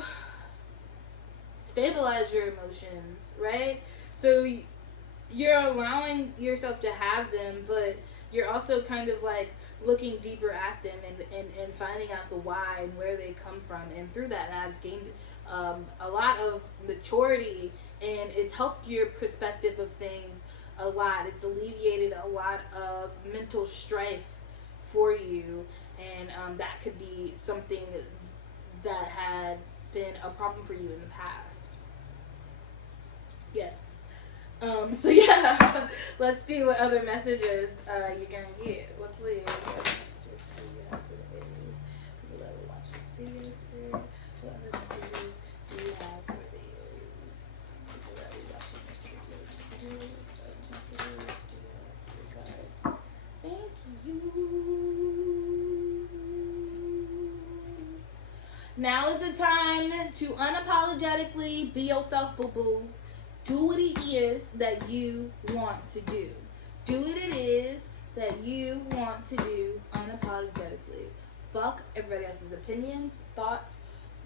stabilize your emotions, right? So you're allowing yourself to have them, but you're also kind of like looking deeper at them and finding out the why and where they come from. And through that has gained a lot of maturity, and it's helped your perspective of things a lot. It's alleviated a lot of mental strife for you, and that could be something that had been a problem for you in the past. Yes. So yeah, let's see what other messages you're gonna get. What's the messages you have for the Aries? People that will watch this video, Spirit. What other messages do you have for the Aries? People that will watch this video, Spirit. What other messages do you have for the cards? Thank you. Now is the time to unapologetically be yourself, boo-boo. Do what it is that you want to do. Do what it is that you want to do unapologetically. Fuck everybody else's opinions, thoughts,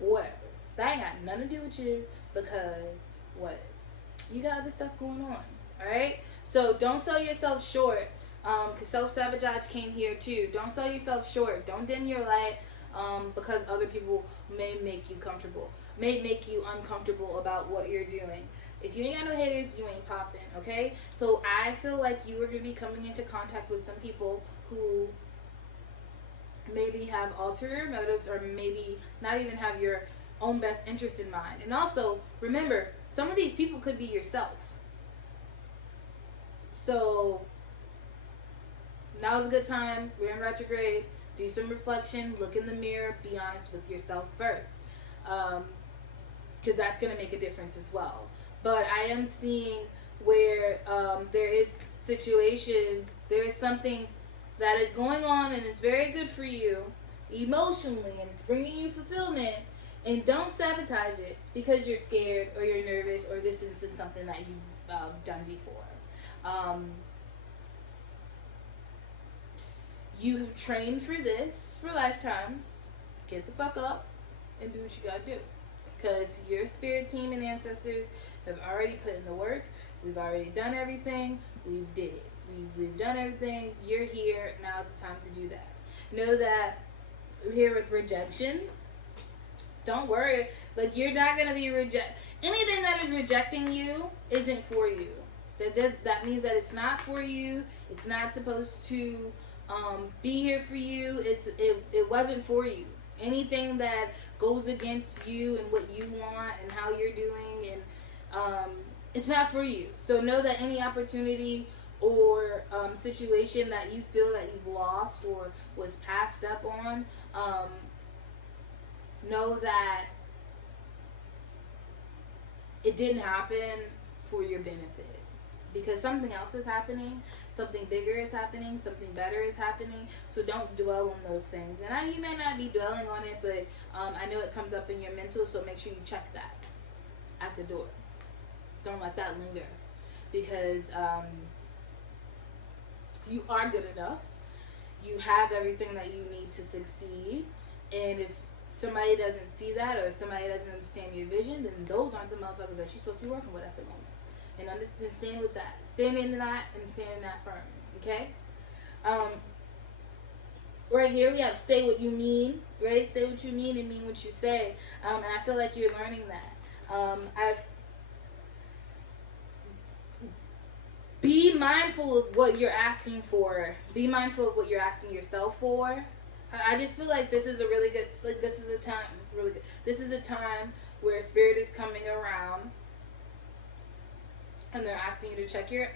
whatever. That ain't got nothing to do with you, because what? You got other stuff going on, alright? So don't sell yourself short, because self-sabotage came here too. Don't sell yourself short. Don't dim your light, because other people may make you uncomfortable about what you're doing. If you ain't got no haters, you ain't popping, okay? So I feel like you are going to be coming into contact with some people who maybe have ulterior motives, or maybe not even have your own best interest in mind. And also, remember, some of these people could be yourself. So now's a good time. We're in retrograde. Do some reflection. Look in the mirror. Be honest with yourself first. Because that's going to make a difference as well. But I am seeing where there is situations, there is something that is going on, and it's very good for you emotionally, and it's bringing you fulfillment. And don't sabotage it because you're scared, or you're nervous, or this isn't something that you've done before. You have trained for this for lifetimes. Get the fuck up and do what you gotta do. Because your spirit team and ancestors have already put in the work. We've already done everything. We did it. We've done everything. You're here. Now is the time to do that. Know that we're here with rejection. Don't worry. Like, you're not going to be anything that is rejecting you isn't for you. That means that it's not for you. It's not supposed to be here for you. It wasn't for you. Anything that goes against you and what you want and how you're doing, and it's not for you. So know that any opportunity or situation that you feel that you've lost or was passed up on, know that it didn't happen for your benefit, because something else is happening, something bigger is happening, something better is happening. So don't dwell on those things. And you may not be dwelling on it, but I know it comes up in your mental, so make sure you check that at the door. Don't let that linger, because you are good enough. You have everything that you need to succeed. And if somebody doesn't see that, or somebody doesn't understand your vision, then those aren't the motherfuckers that you're supposed to be working with at the moment. And understand, stand with that. Stand in that and stand in that firm. Okay? Right here we have say what you mean, right? Say what you mean and mean what you say. And I feel like you're learning that. Be mindful of what you're asking for. Be mindful of what you're asking yourself for. I just feel like this is a really good, like this is a time, really good. This is a time where spirit is coming around and they're asking you to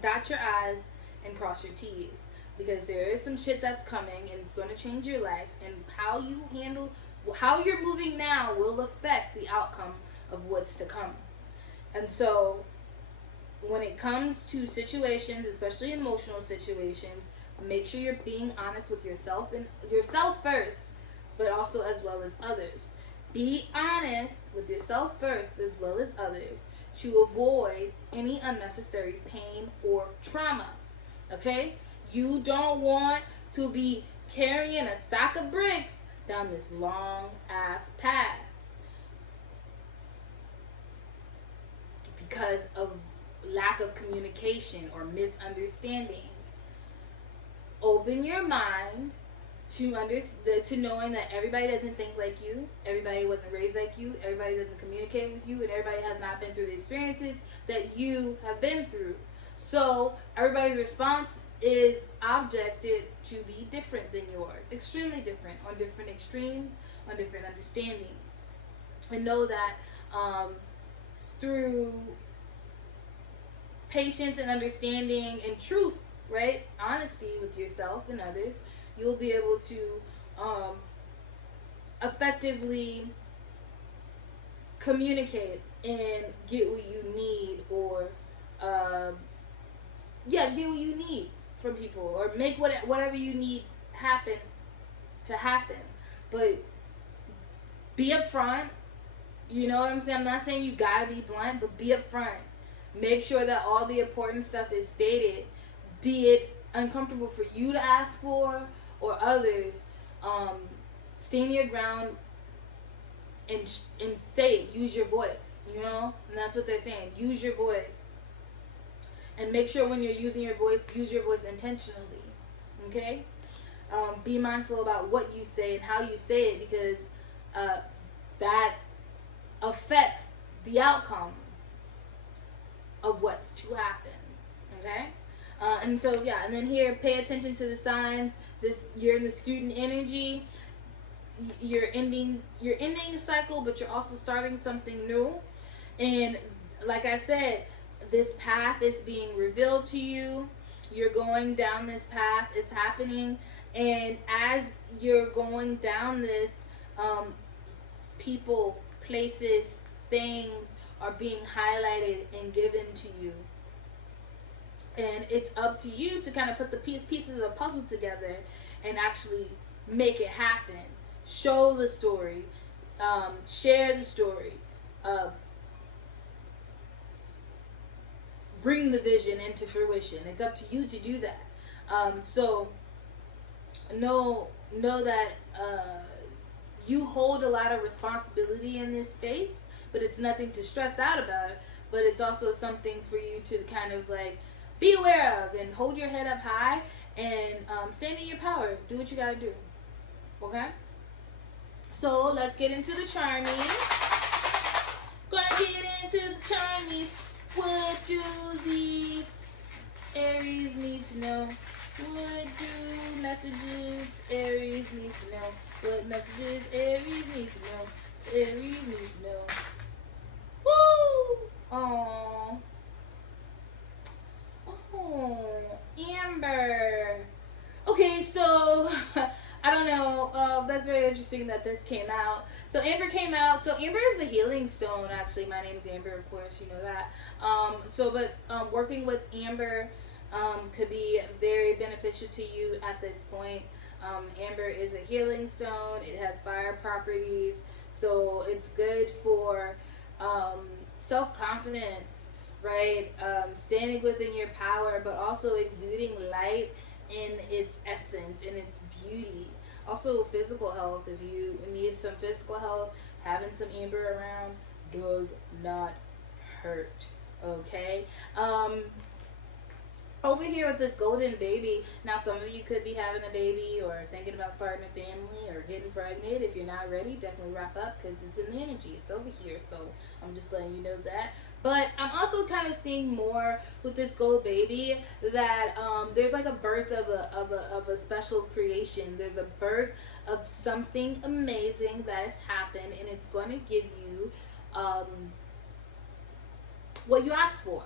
dot your I's and cross your T's. Because there is some shit that's coming and it's going to change your life. And how you handle, how you're moving now will affect the outcome of what's to come. And so, when it comes to situations, especially emotional situations, make sure you're being honest with yourself and yourself first, but also as well as others. Be honest with yourself first as well as others to avoid any unnecessary pain or trauma. Okay? You don't want to be carrying a sack of bricks down this long ass path because of lack of communication or misunderstanding. Open your mind to knowing that everybody doesn't think like you, everybody wasn't raised like you, everybody doesn't communicate with you, and everybody has not been through the experiences that you have been through. So everybody's response is objected to be different than yours, extremely different, on different extremes, on different understandings. And know that through patience and understanding and truth, right, honesty with yourself and others, you'll be able to effectively communicate and get what you need, or get what you need from people, or make whatever you need happen. But be upfront. You know what I'm saying? I'm not saying you gotta be blunt, but be upfront. Make sure that all the important stuff is stated, be it uncomfortable for you to ask for or others. Stand your ground and say it. Use your voice, you know? And that's what they're saying. Use your voice. And make sure when you're using your voice, use your voice intentionally, okay? Be mindful about what you say and how you say it, because that affects the outcome of what's to happen, okay? And so, yeah, and then here, pay attention to the signs. You're in the student energy. You're ending a cycle, but you're also starting something new. And like I said, this path is being revealed to you. You're going down this path. It's happening. And as you're going down this, people, places, things are being highlighted and given to you. And it's up to you to kind of put the pieces of the puzzle together and actually make it happen. Show the story. Share the story. Bring the vision into fruition. It's up to you to do that. So know that you hold a lot of responsibility in this space, but it's nothing to stress out about. But it's also something for you to kind of like be aware of and hold your head up high and stand in your power. Do what you gotta do. Okay? So let's get into the charmies. Gonna get into the charmies. What do the Aries need to know? What do messages Aries need to know? What messages Aries need to know? Aries needs to know. Woo! Aww. Oh, Amber. Okay, so I don't know. That's very interesting that this came out. So Amber came out. So Amber is a healing stone. Actually, my name's Amber. Of course, you know that. Working with Amber could be very beneficial to you at this point. Amber is a healing stone. It has fire properties, so it's good for self-confidence, right? Standing within your power, but also exuding light in its essence, in its beauty. Also physical health. If you need some physical health, having some Amber around does not hurt. Okay? over here with this golden baby, now some of you could be having a baby or thinking about starting a family or getting pregnant. If you're not ready, definitely wrap up because it's in the energy. It's over here, so I'm just letting you know that. But I'm also kind of seeing more with this gold baby that there's like a birth of a special creation. There's a birth of something amazing that has happened, and it's going to give you what you asked for.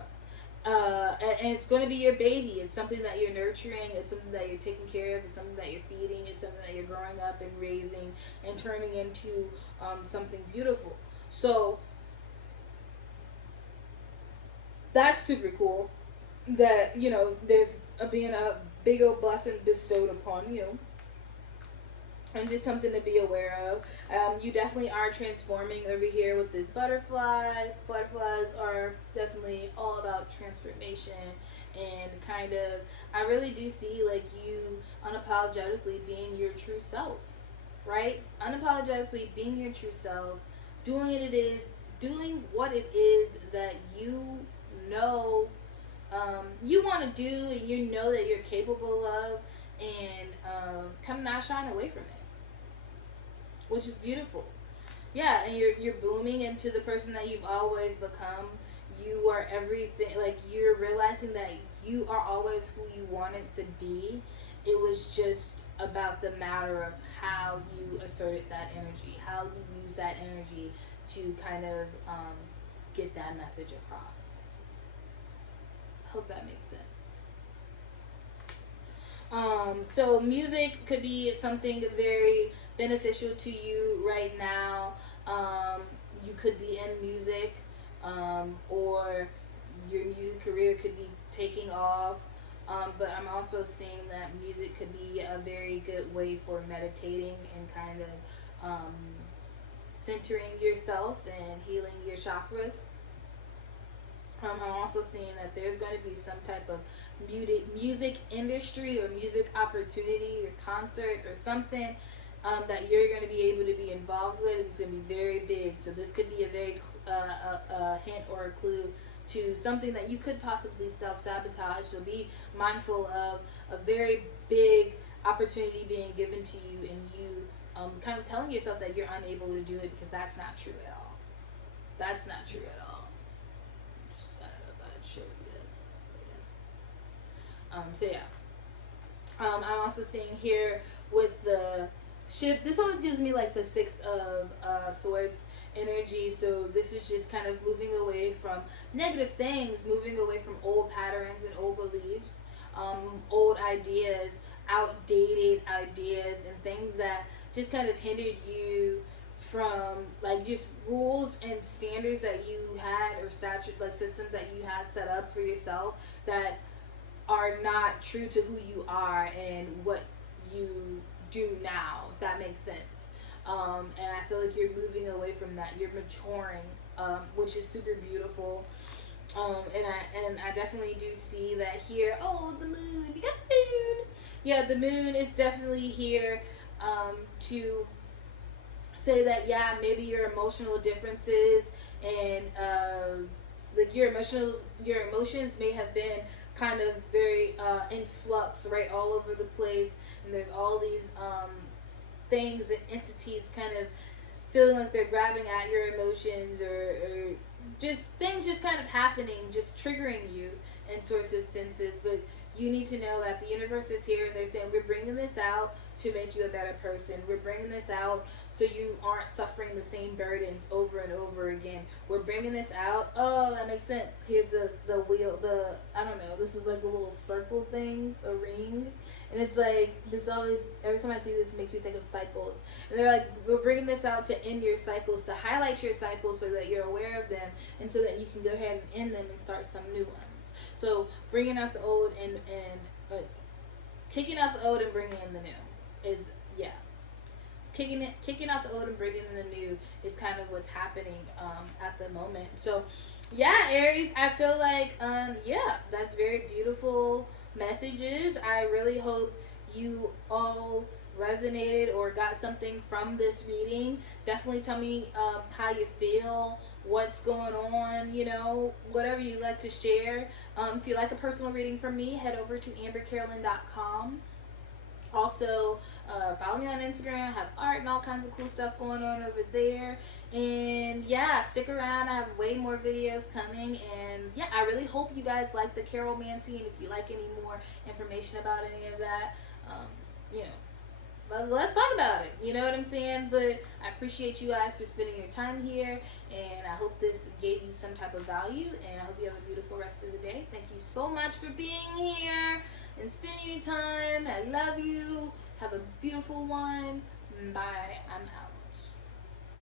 And it's going to be your baby. It's something that you're nurturing. It's something that you're taking care of. It's something that you're feeding. It's something that you're growing up and raising and turning into something beautiful. So that's super cool. That there's being a big old blessing bestowed upon you. And just something to be aware of. You definitely are transforming over here with this butterfly. Butterflies are definitely all about transformation and kind of, I really do see like you unapologetically being your true self, right? Unapologetically being your true self, doing what it is that you know you want to do and you know that you're capable of, and come not shying away from it, which is beautiful. Yeah, and you're blooming into the person that you've always become. You are everything. Like, you're realizing that you are always who you wanted to be. It was just about the matter of how you asserted that energy, how you use that energy to kind of get that message across. I hope that makes sense. So music could be something very beneficial to you right now. You could be in music, or your music career could be taking off. But I'm also seeing that music could be a very good way for meditating and kind of centering yourself and healing your chakras. I'm also seeing that there's going to be some type of music industry or music opportunity or concert or something that you're going to be able to be involved with. It's going to be very big. So this could be a very a hint or a clue to something that you could possibly self-sabotage. So be mindful of a very big opportunity being given to you and you kind of telling yourself that you're unable to do it, because that's not true at all. That's not true at all. Show you that. So yeah. I'm also staying here with the ship. This always gives me like the 6 of Swords energy. So this is just kind of moving away from negative things, moving away from old patterns and old beliefs, old ideas, outdated ideas, and things that just kind of hindered you from like just rules and standards that you had, or statute like systems that you had set up for yourself that are not true to who you are and what you do now, if that makes sense. And I feel like you're moving away from that. You're maturing, which is super beautiful. And I definitely do see that here. Oh, the moon. You got the moon. Yeah, the moon is definitely here to say that, yeah, maybe your emotional differences and like your emotions may have been kind of very in flux, right, all over the place, and there's all these things and entities kind of feeling like they're grabbing at your emotions, or just things just kind of happening, just triggering you in sorts of senses. But you need to know that the universe is here and they're saying, we're bringing this out to make you a better person. We're bringing this out so you aren't suffering the same burdens over and over again. We're bringing this out. Oh, that makes sense. Here's the wheel, I don't know, this is like a little circle thing, a ring. And it's like, this always, every time I see this, it makes me think of cycles. And they're like, we're bringing this out to end your cycles, to highlight your cycles so that you're aware of them and so that you can go ahead and end them and start some new ones. So bringing out the old and kicking out the old and bringing in the new is, yeah. Kicking out the old and bringing in the new is kind of what's happening at the moment. So, yeah, Aries, I feel like, yeah, that's very beautiful messages. I really hope you all resonated or got something from this reading. Definitely tell me how you feel. what's going on, you know, whatever you like to share. If you like a personal reading from me, head over to AmberCarolynn.com. Also, follow me on Instagram. I have art and all kinds of cool stuff going on over there. And yeah, stick around. I have way more videos coming. And yeah, I really hope you guys like the Carolmancy. And if you like any more information about any of that, you know, let's talk about it. You know what I'm saying? But I appreciate you guys for spending your time here. And I hope this gave you some type of value. And I hope you have a beautiful rest of the day. Thank you so much for being here and spending your time. I love you. Have a beautiful one. Bye. I'm out.